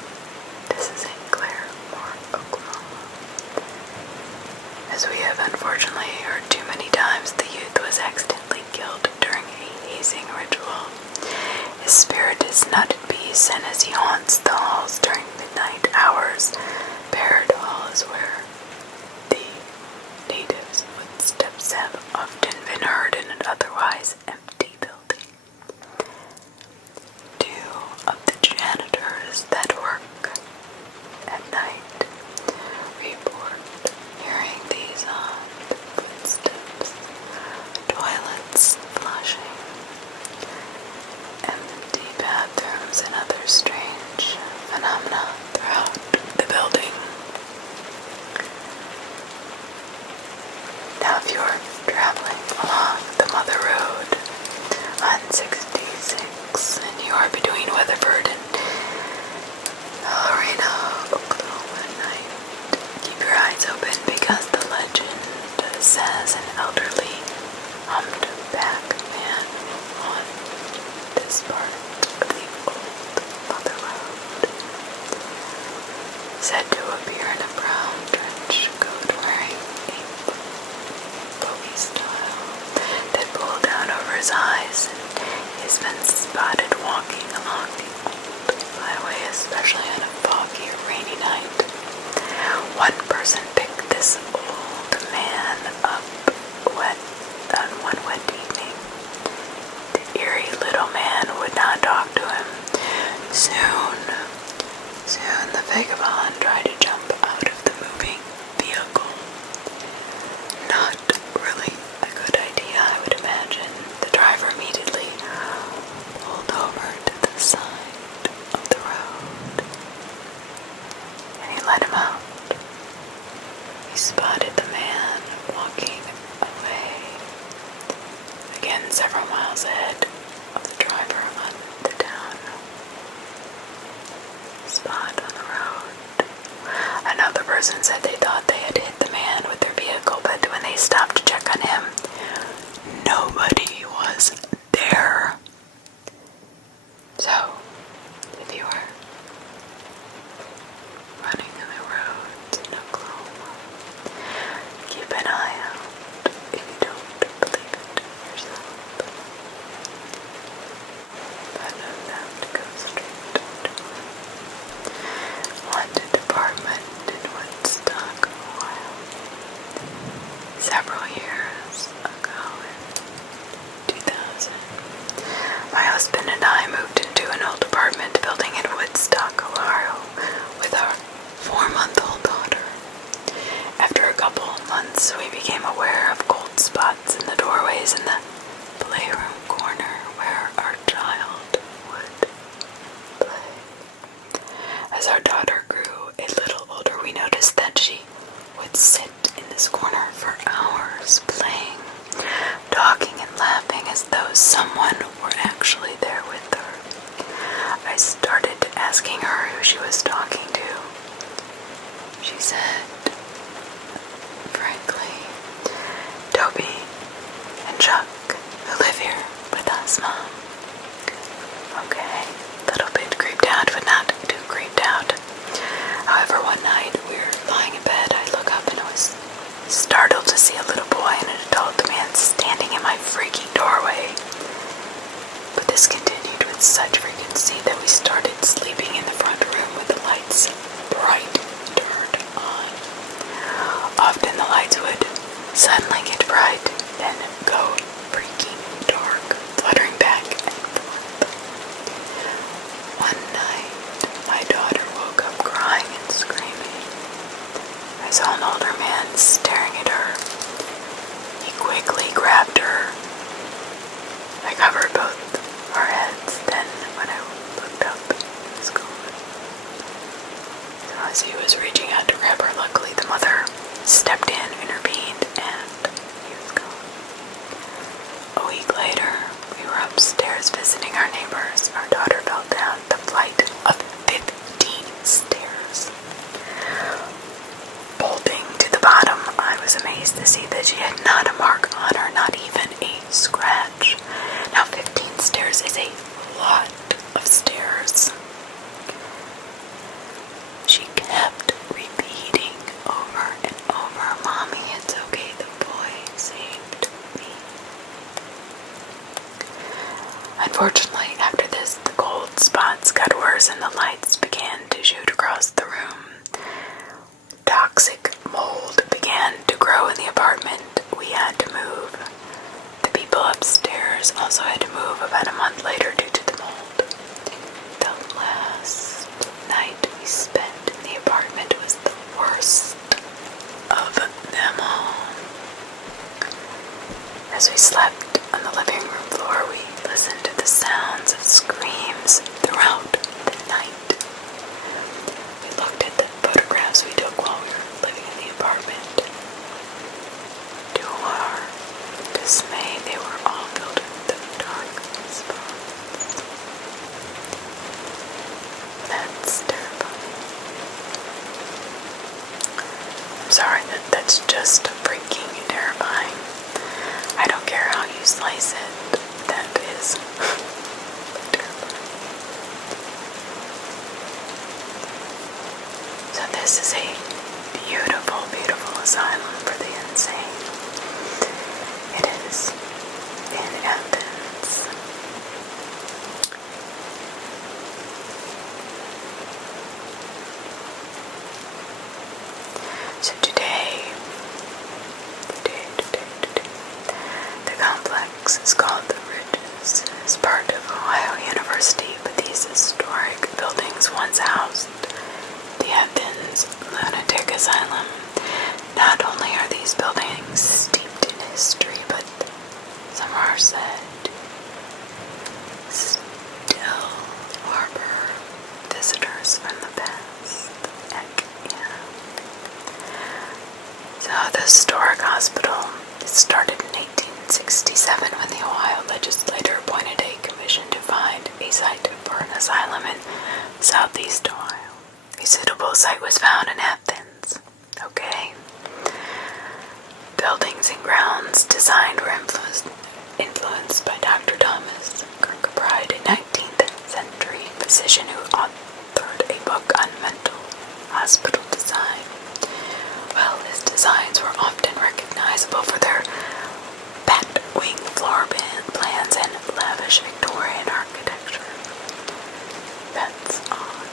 This is in Claremore, Oklahoma. As we have unfortunately heard too many times, the youth was accidentally killed during a hazing ritual. His spirit is not at peace, and as he haunts the halls during midnight hours, Baird Hall is where the natives' footsteps have often been heard in an otherwise empty building. Two of the janitors that work at night report hearing these odd footsteps, toilets flushing, empty bathrooms, and other strange phenomena throughout the building. Now if you're traveling along the Mother Road on 66 and you are between Weatherford and Lorena, Oklahoma at night, keep your eyes open because the legend says an elderly, humped-back man on this part of the old Mother Road said to appear in a brown trench coat wearing a bogey style that pulled down over his eyes, and he's been spotted walking along the old highway, especially on a foggy or rainy night. One person picked this old man up on one wet evening. The eerie little man would not talk to him. Soon the vagabond tried to jump out of the moving vehicle. Not really a good idea, I would imagine. The driver immediately pulled over to the side of the road, and he let him out. He spotted the man walking away, again several miles ahead of the driver on the down spot on the road. Another person said they thought they had hit the man with their vehicle, but when they stopped to check on him, nobody was there. So, if you are running in the roads in Oklahoma, keep an eye out if you don't believe it yourself. But I'm bound to go straight to haunted apartment in Woodstock, Ohio. Several years ago in 2000, my husband and I moved into an old apartment building in Woodstock, Ohio, with our 4-month-old daughter. After a couple months, we became aware of cold spots in the doorways in the playroom corner where our child would play. As our daughter grew a little older, we noticed that she would sit in this corner for hours playing, talking and laughing as though someone were actually there with her. I started asking her who she was talking to. She said, frankly, Toby and Chuck, who live here with us, Mom. Okay, little bit creeped out, but not too creeped out. However, one night we were lying in bed. I look up and was startled to see a little boy and an adult man standing in my freaking doorway. But this continued with such frequency that we started sleeping in the front room with the lights bright turned on. Often the lights would suddenly get bright, then go freaking dark, fluttering back and forth. One night, my daughter woke up crying and screaming. I saw an older man staring at her. He quickly grabbed her Unfortunately, after this, the cold spots got worse and the lights began to shoot across the room. Toxic mold began to grow in the apartment. We had to move. The people upstairs also had to move about a month later due to the mold. The last night we spent in the apartment was the worst of them all. As we slept on the living room floor, we listened to the sounds of screams throughout the night. We looked at the photographs we took while we were living in the apartment. To our dismay, they were all filled with the dark spots. That's terrifying. I'm sorry, that's just freaking terrifying. I don't care how you slice it, that is terrifying. So this is a beautiful, beautiful asylum for the insane. It is in Athens. So today, the complex is called the Ridges. It's part of Ohio University, but these historic buildings once housed the Athens Lunatic Asylum. Not only are these buildings steeped in history, but some are said still harbor visitors from the past. Heck yeah. So the historic hospital started in 1867 when the Ohio legislature appointed a commission to find a site for an asylum in southeast Ohio. A suitable site was found in Athens. Okay. Buildings and grounds designed were influenced by Dr. Thomas Kirkbride, a 19th century physician who authored a book on mental hospital design. Well, his designs were often recognizable for their bat-wing floor plans and lavish Victorian architecture. That's odd.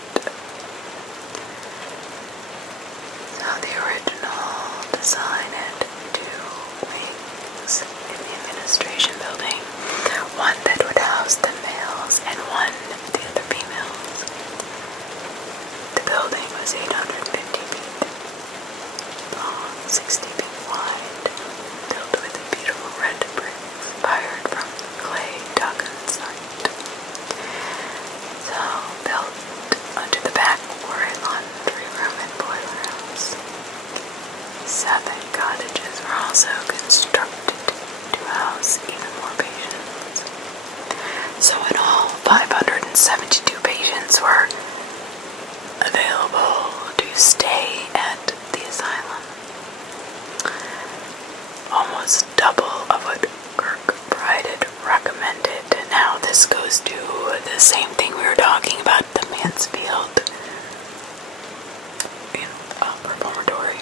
So the original design had two wings in the administration building, one that would house the males and one the other females. The building was 850 feet long, 60 feet wide, built with beautiful red bricks fired from clay dug on site. So built onto the back were a laundry room and boiler house. 7 cottages were also constructed to house even more patients. So in all, 572 patients were available to stay at the asylum. Almost double of what Kirkbride had recommended. Now this goes to the same thing we were talking about, the Mansfield reformatory,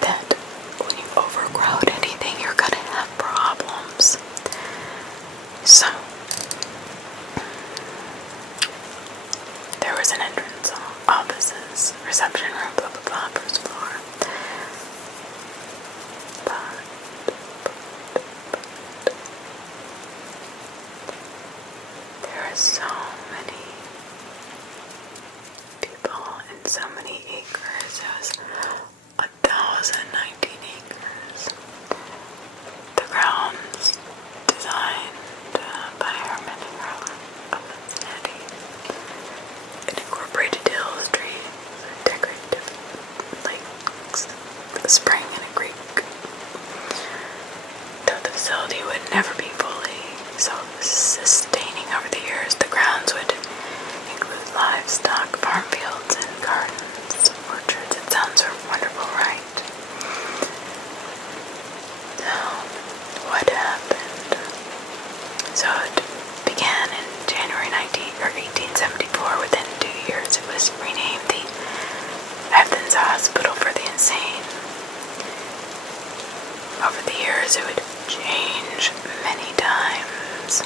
that when you overcrowd anything, you're going to have problems. So, there was an entrance, offices, reception room, blah blah blah, first floor. But there are so many people and so many acres. It was 1,019 acres. The grounds designed by Herman and Harlan of Cincinnati. It incorporated hills, trees, decorative lakes, a spring and a creek. Though the facility would never be fully self-sustaining over the years, the grounds would include livestock, farm fields, and gardens, orchards. It sounds wonderful, right? So, what happened? So it began in January 1874. Within 2 years, it was renamed the Athens Hospital for the Insane. Over the years, it would change many times.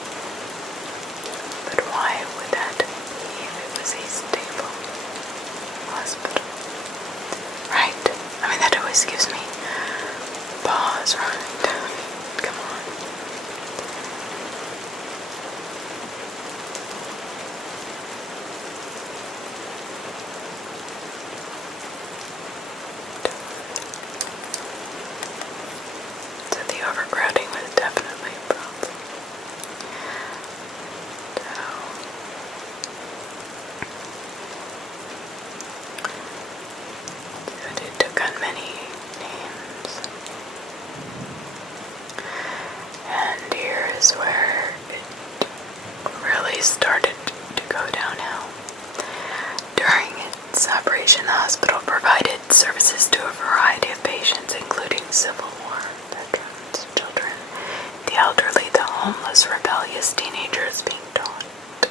homeless, rebellious teenagers being taught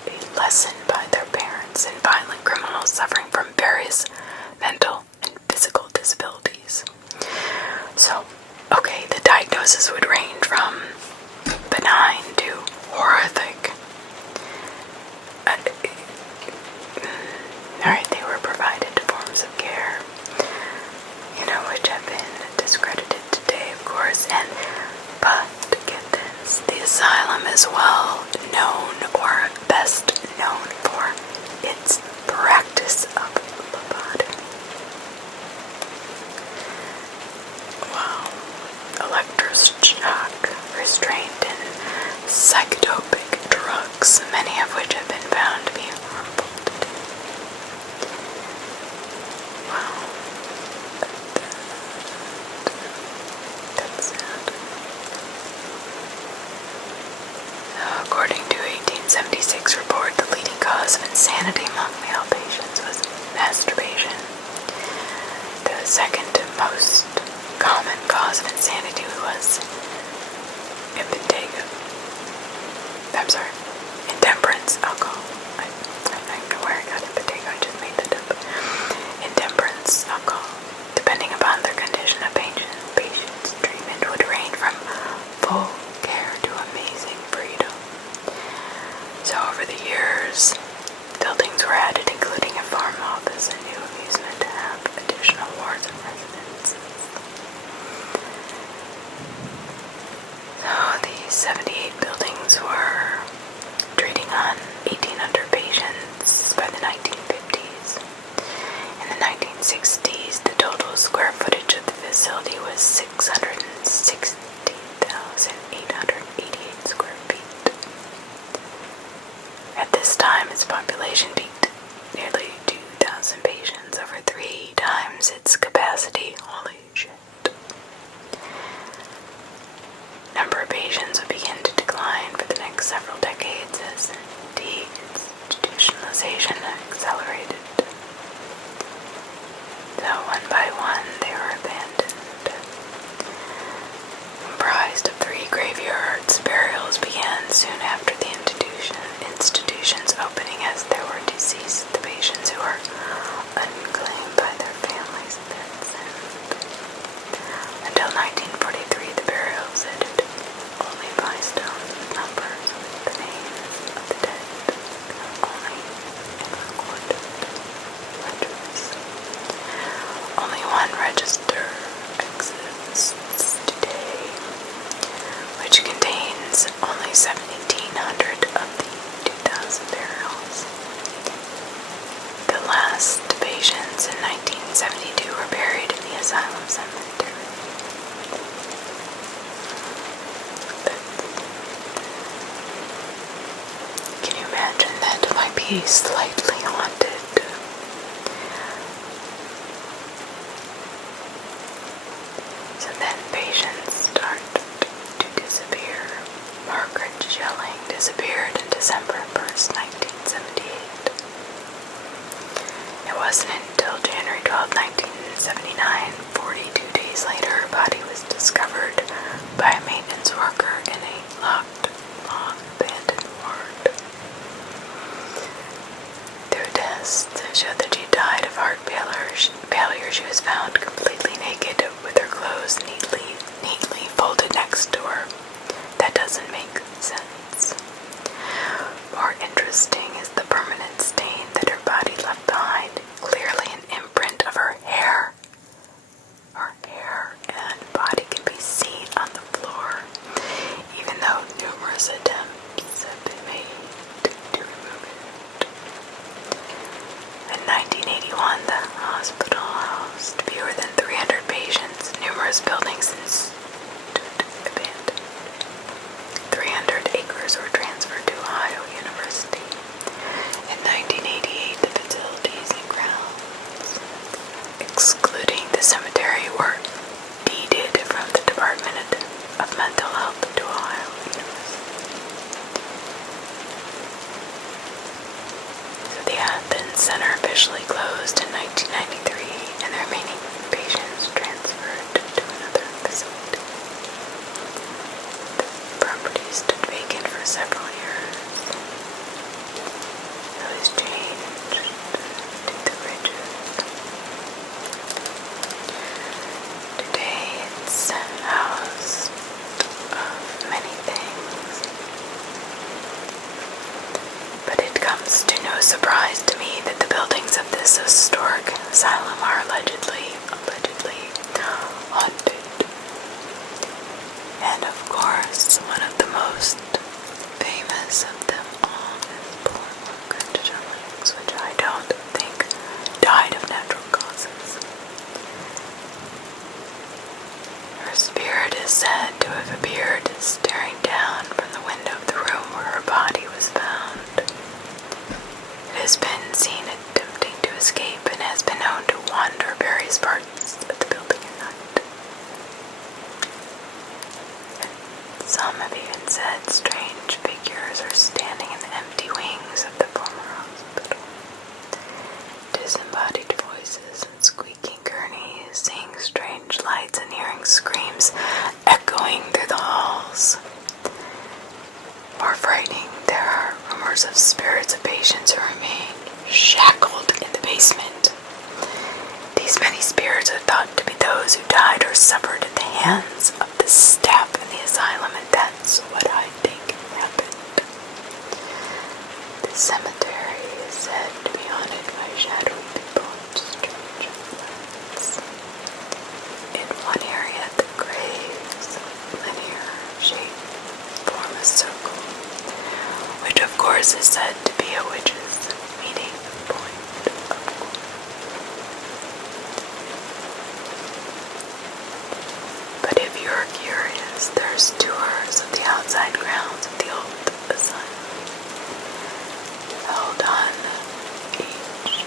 a lesson by their parents, and violent criminals suffering from various mental and physical disabilities. So, okay, the diagnosis would range from benign to horrific. Alright, they were provided forms of care, which have been discredited today, of course, but get this, the asylum is well known, or best known for its practice of lobotomy. Wow. Electroshock, restraint, and psychotropic drugs, many of which have been found to be harmful today. Wow. That's sad. According to a 1876 report, the leading cause of insanity among male patients was masturbation. The second most common cause of insanity was intemperance, alcohol. I don't know where I got impetigo, I just made that up. Intemperance, alcohol. Depending upon their condition of patient's treatment would range from full care to amazing freedom. So over the years, buildings were added, including a farm office and new amusement to have additional wards and residences. So these 78 buildings were treating on 1,800 patients by the 1950s. In the 1960s, the total square footage of the facility was 660,888 square feet. At this time, its population peaked nearly 2,000 patients, over 3 times its capacity. Holy shit. Number of patients would begin to decline for the next several decades as deinstitutionalization accelerated. So one by one they were abandoned. Comprised of 3 graveyards, burials began soon after the institution's opening, as there were deceased patients who were unclaimed by their families and then sent. Until 1943, the burials ended only by stone numbers with the names of the dead only in recorded ledgers. Only one register exists today, which contains only 1,700 of the 2,000 burials. The last patients in 1972 were buried in the asylum cemetery. Can you imagine that might be slightly haunted? So then patients start to disappear. Margaret Schelling disappeared in December 1st, 1978. It wasn't until January 12, 1979, 42 days later, her body was discovered by a maintenance worker in a locked, long abandoned ward. several years. It was changed to the ridges. Today it's housed of many things, but it comes to no surprise to me that the buildings of this historic asylum are allegedly haunted. And of course, one of the most famous of them all is poor Margaret Jennings, which I don't think died of natural causes. Her spirit is said to have appeared staring down from the window of the room where her body was found. It has been seen attempting to escape and has been known to wander various parts of the building at night. Some have even said strange figures are standing in the empty wings of the former hospital. Disembodied voices and squeaking gurneys, seeing strange lights and hearing screams echoing through the halls. More frightening, there are rumors of spirits of patients who remain shackled in the basement. These many spirits are thought to be those who died or suffered at the hands of the staff in the asylum, and that's what I think happened. The cemetery is said to be haunted by shadowy people and strange lights. In one area, the graves, linear shape, form a circle, which of course is said to be a witch's meeting point. But if you're curious, there's tours of the outside grounds of the old asylum, held on each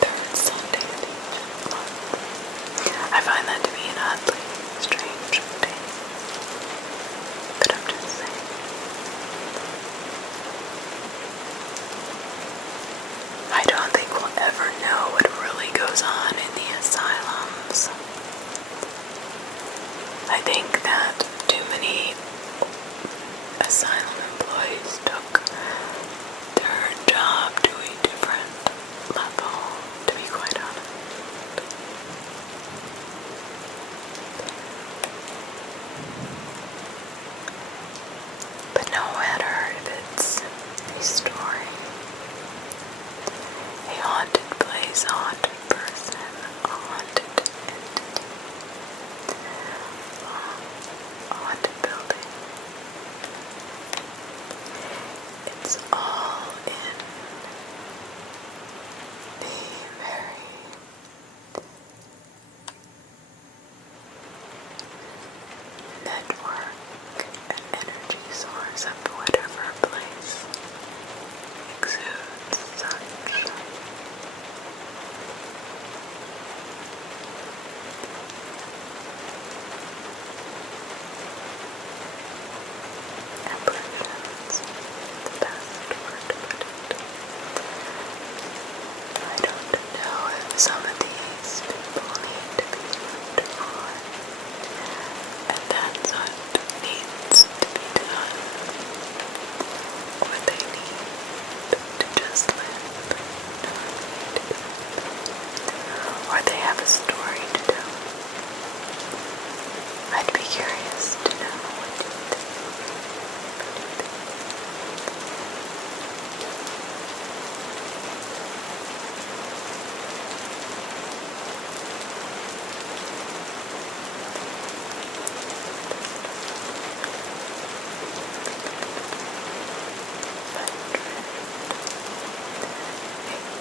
third Sunday of each month. I find that to be an oddly strange day, but I'm just saying. I don't think we'll ever know what really goes on in the asylums. I think that too many asylum employees took their job to a different level, to be quite honest. But no matter if it's a story, a haunted place, a haunted person, a haunted entity, a haunted building, it's all in the very network and energy source of whatever place exudes such apparitions, the best word to put it. I don't know if some of these people need to be moved on, and that's what needs to be done, or they need to just live, or they have a story to tell. I'd be curious to know what you think.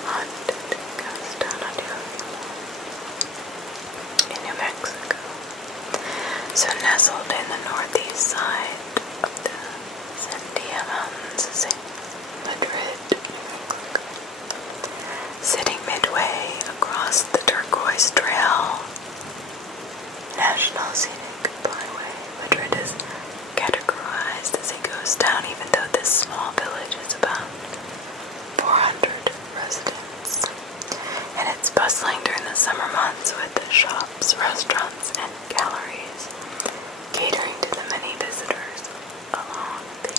Haunted ghost town in New Mexico. So nestled in the northeast side of the Sandia Mountains is Madrid, sitting midway across the Turquoise Trail, National Scenic Byway. Madrid is categorized as a ghost town, even though this small village is about 400 residents, and it's bustling during the summer months with shops, restaurants, and galleries catering to the many visitors along the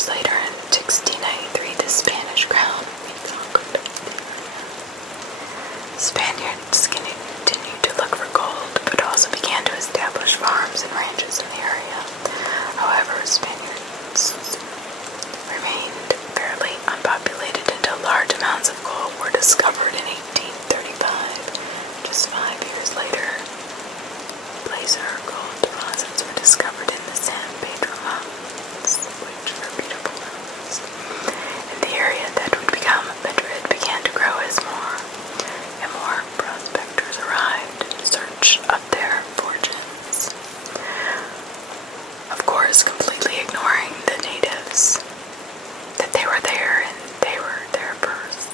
years later, in 1693, the Spanish crown Spaniards continued to look for gold, but also began to establish farms and ranches in the area. However, Spaniards remained fairly unpopulated until large amounts of gold were discovered in 1835. Just 5 years later, placer gold deposits were discovered in the San Pedro Mountains, which are beautiful mountains. In the area that would become Madrid began to grow as more and more prospectors arrived in search of their fortunes. Of course, completely ignoring the natives, that they were there and they were there first.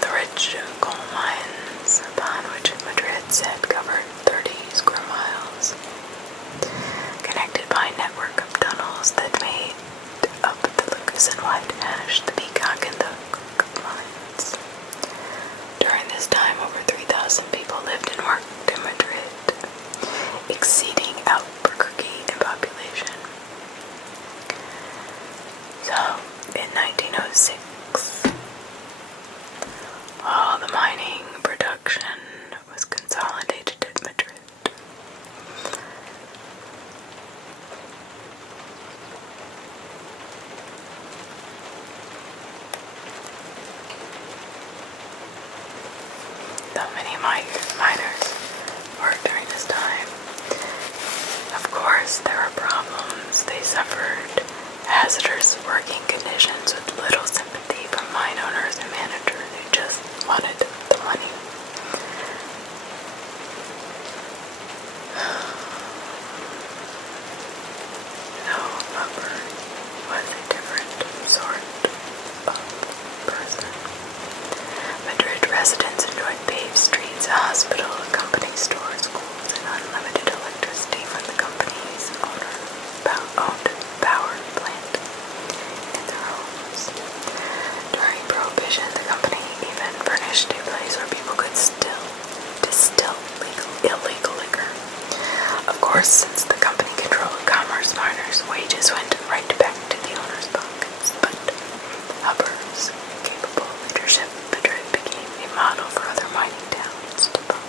The rich coal mines upon which Madrid said covered 30 square miles, connected by a network of tunnels that made up the Lucas and White Ash, the Peacock, and the Cook mines. During this time, over 3,000 people lived and worked in Madrid, exceeding Albuquerque in population. So, in 1906, all the mining production was consolidated at Madrid. Though many miners worked during this time, of course there were problems. They suffered hazardous working conditions with little sympathy from mine owners and managers who just wanted the money. No, Hubbard was a different sort of person. Madrid residents enjoyed paved streets, a hospital, a company store, schools, and unlimited electricity from the company's owned power plant in their homes. During Prohibition, the company even furnished a place where people could still distill illegal liquor. Of course, since the company controlled commerce, miners' wages went right back to the owner's pockets, but Hubbard's capable leadership in Madrid became a model for other mining towns to follow.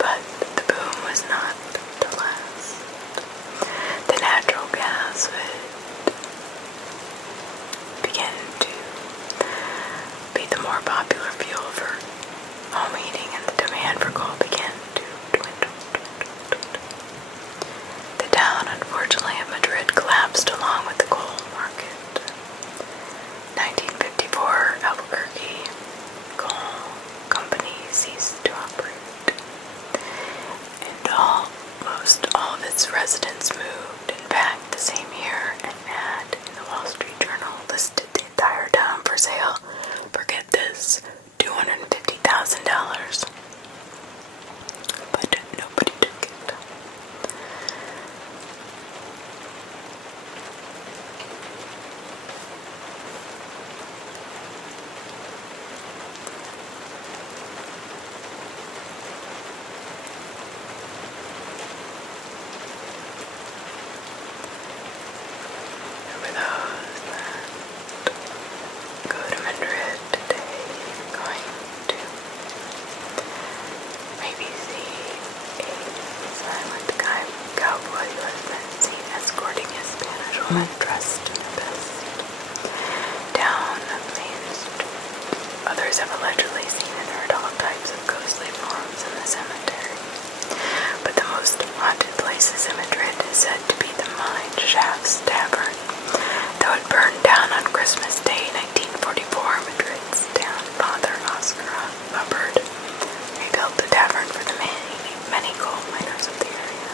But the boom was not to last. The natural gas would begin to be the more popular fuel for home heating, and the demand for coal began to dwindle. The town, unfortunately, of Madrid collapsed along with the coal market. 1954, Albuquerque Coal Company ceased to operate, and almost all of its residents moved. In fact, the same year, an ad in the Wall Street Journal listed the entire town for sale. Forget this, $250,000. But nobody took it. For those that go to Madrid today, going to maybe see a silent cowboy who has been seen escorting a Spanish woman dressed in the best down Main Street. Others have allegedly seen and heard all types of ghostly forms in the cemetery. But the most haunted places in Madrid is said to be the Mine Shafts Tavern. Though it burned down on Christmas Day 1944, Madrid's town father, Oscar Hubbard, rebuilt the tavern for the many coal miners of the area.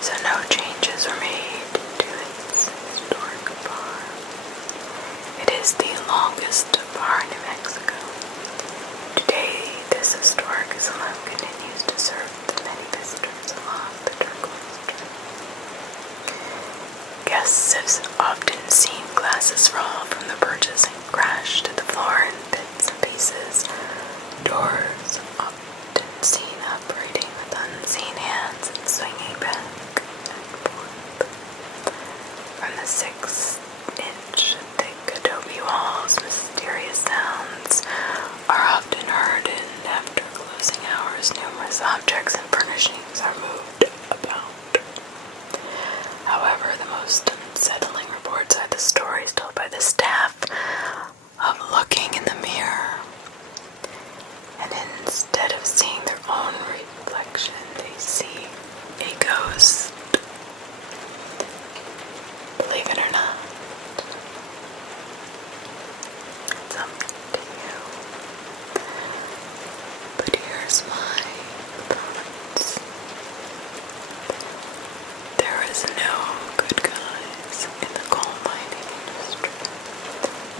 So no changes were made to its historic bar. It is the longest bar in New Mexico. Today, this historic salon continues to serve the many visitors along the turquoise trail. Guests have often seen glasses fall from the perches and crash to the floor in bits and pieces. doors, often seen operating with unseen hands and swinging back and forth. From the 6-inch thick adobe walls, mysterious sounds are often heard, and after closing hours, numerous objects and furnishings are moved about. However, the most unsettling reports are the stories told by the staff of looking in the mirror, and instead of seeing their own reflection, they see a ghost. Believe it or not, it's up to you. But here's my thoughts. There is no good guys in the coal mining industry.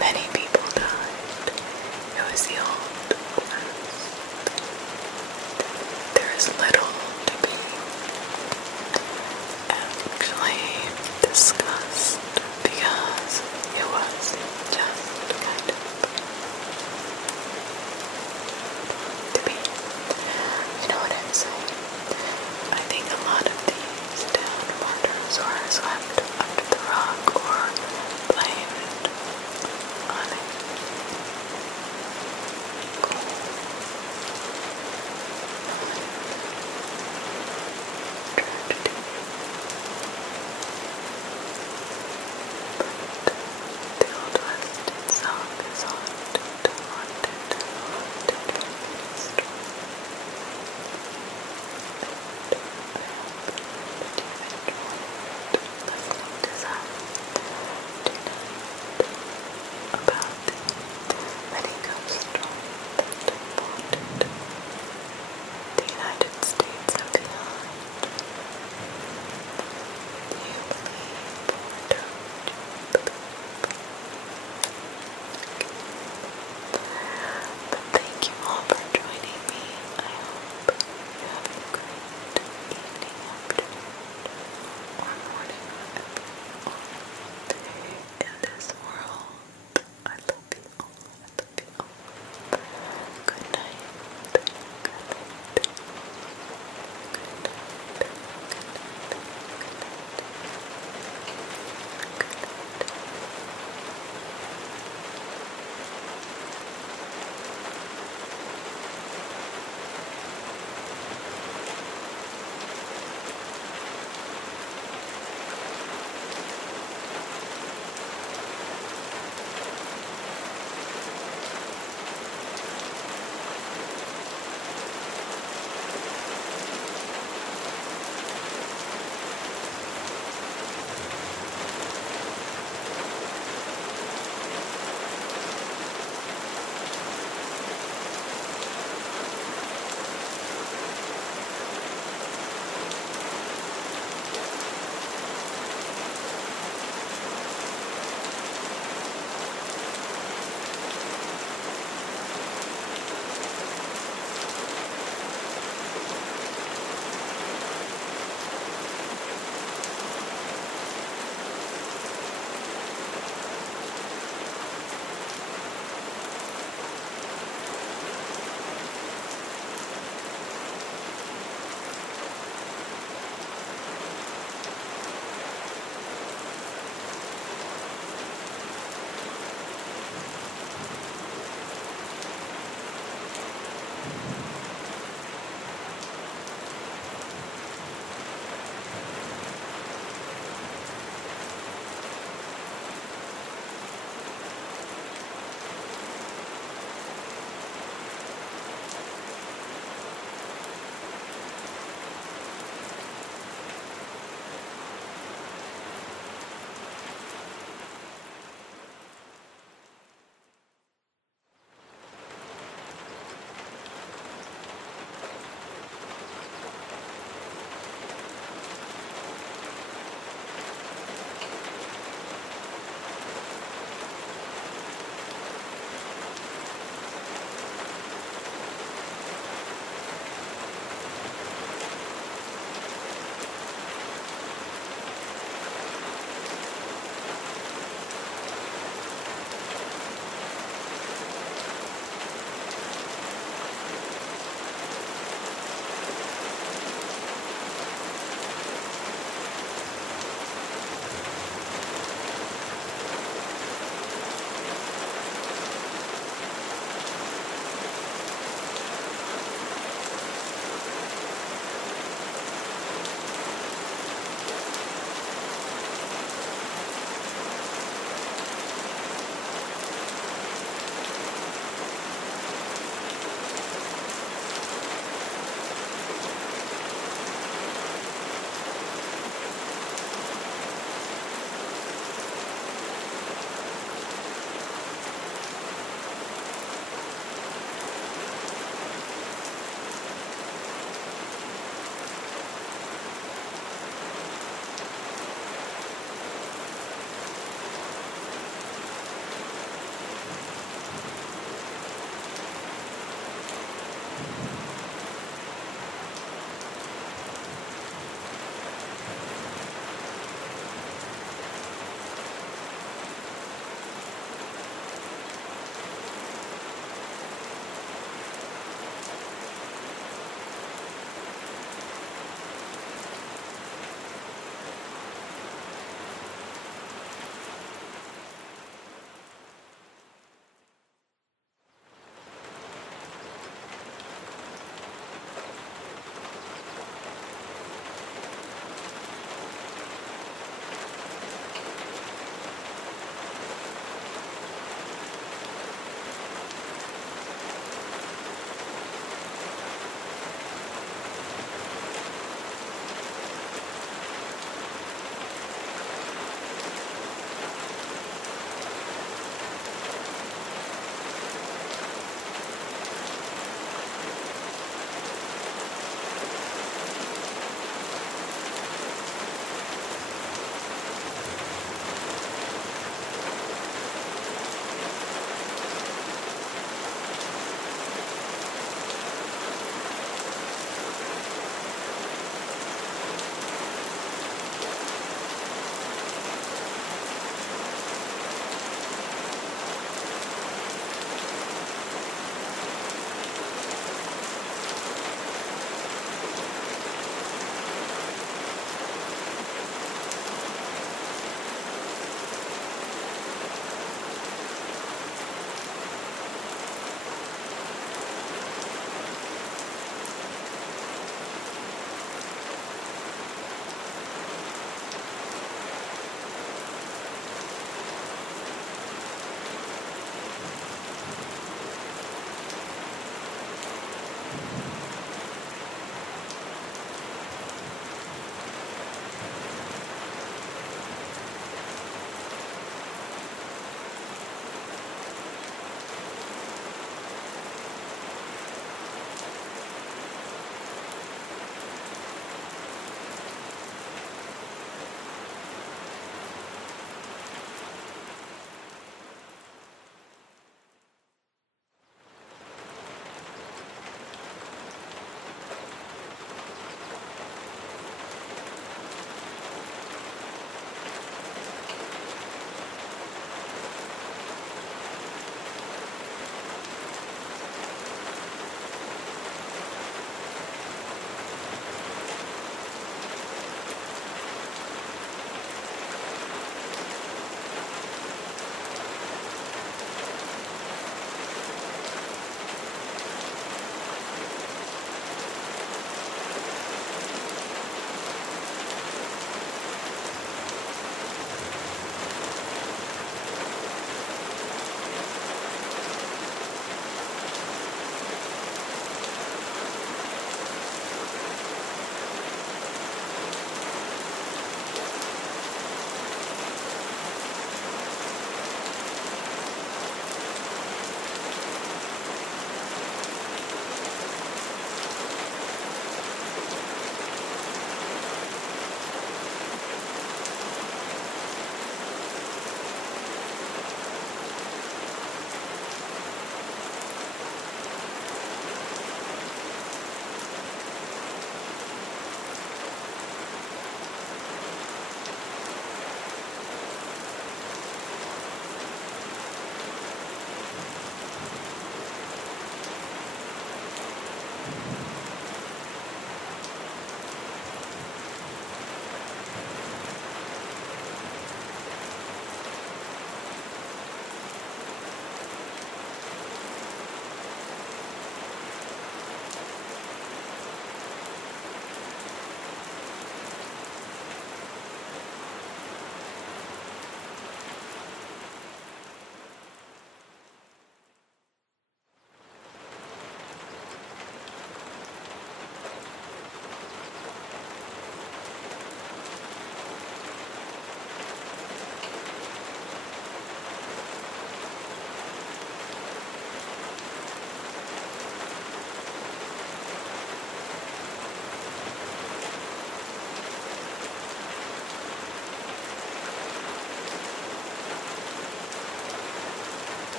Many people died. It was the old west. There is little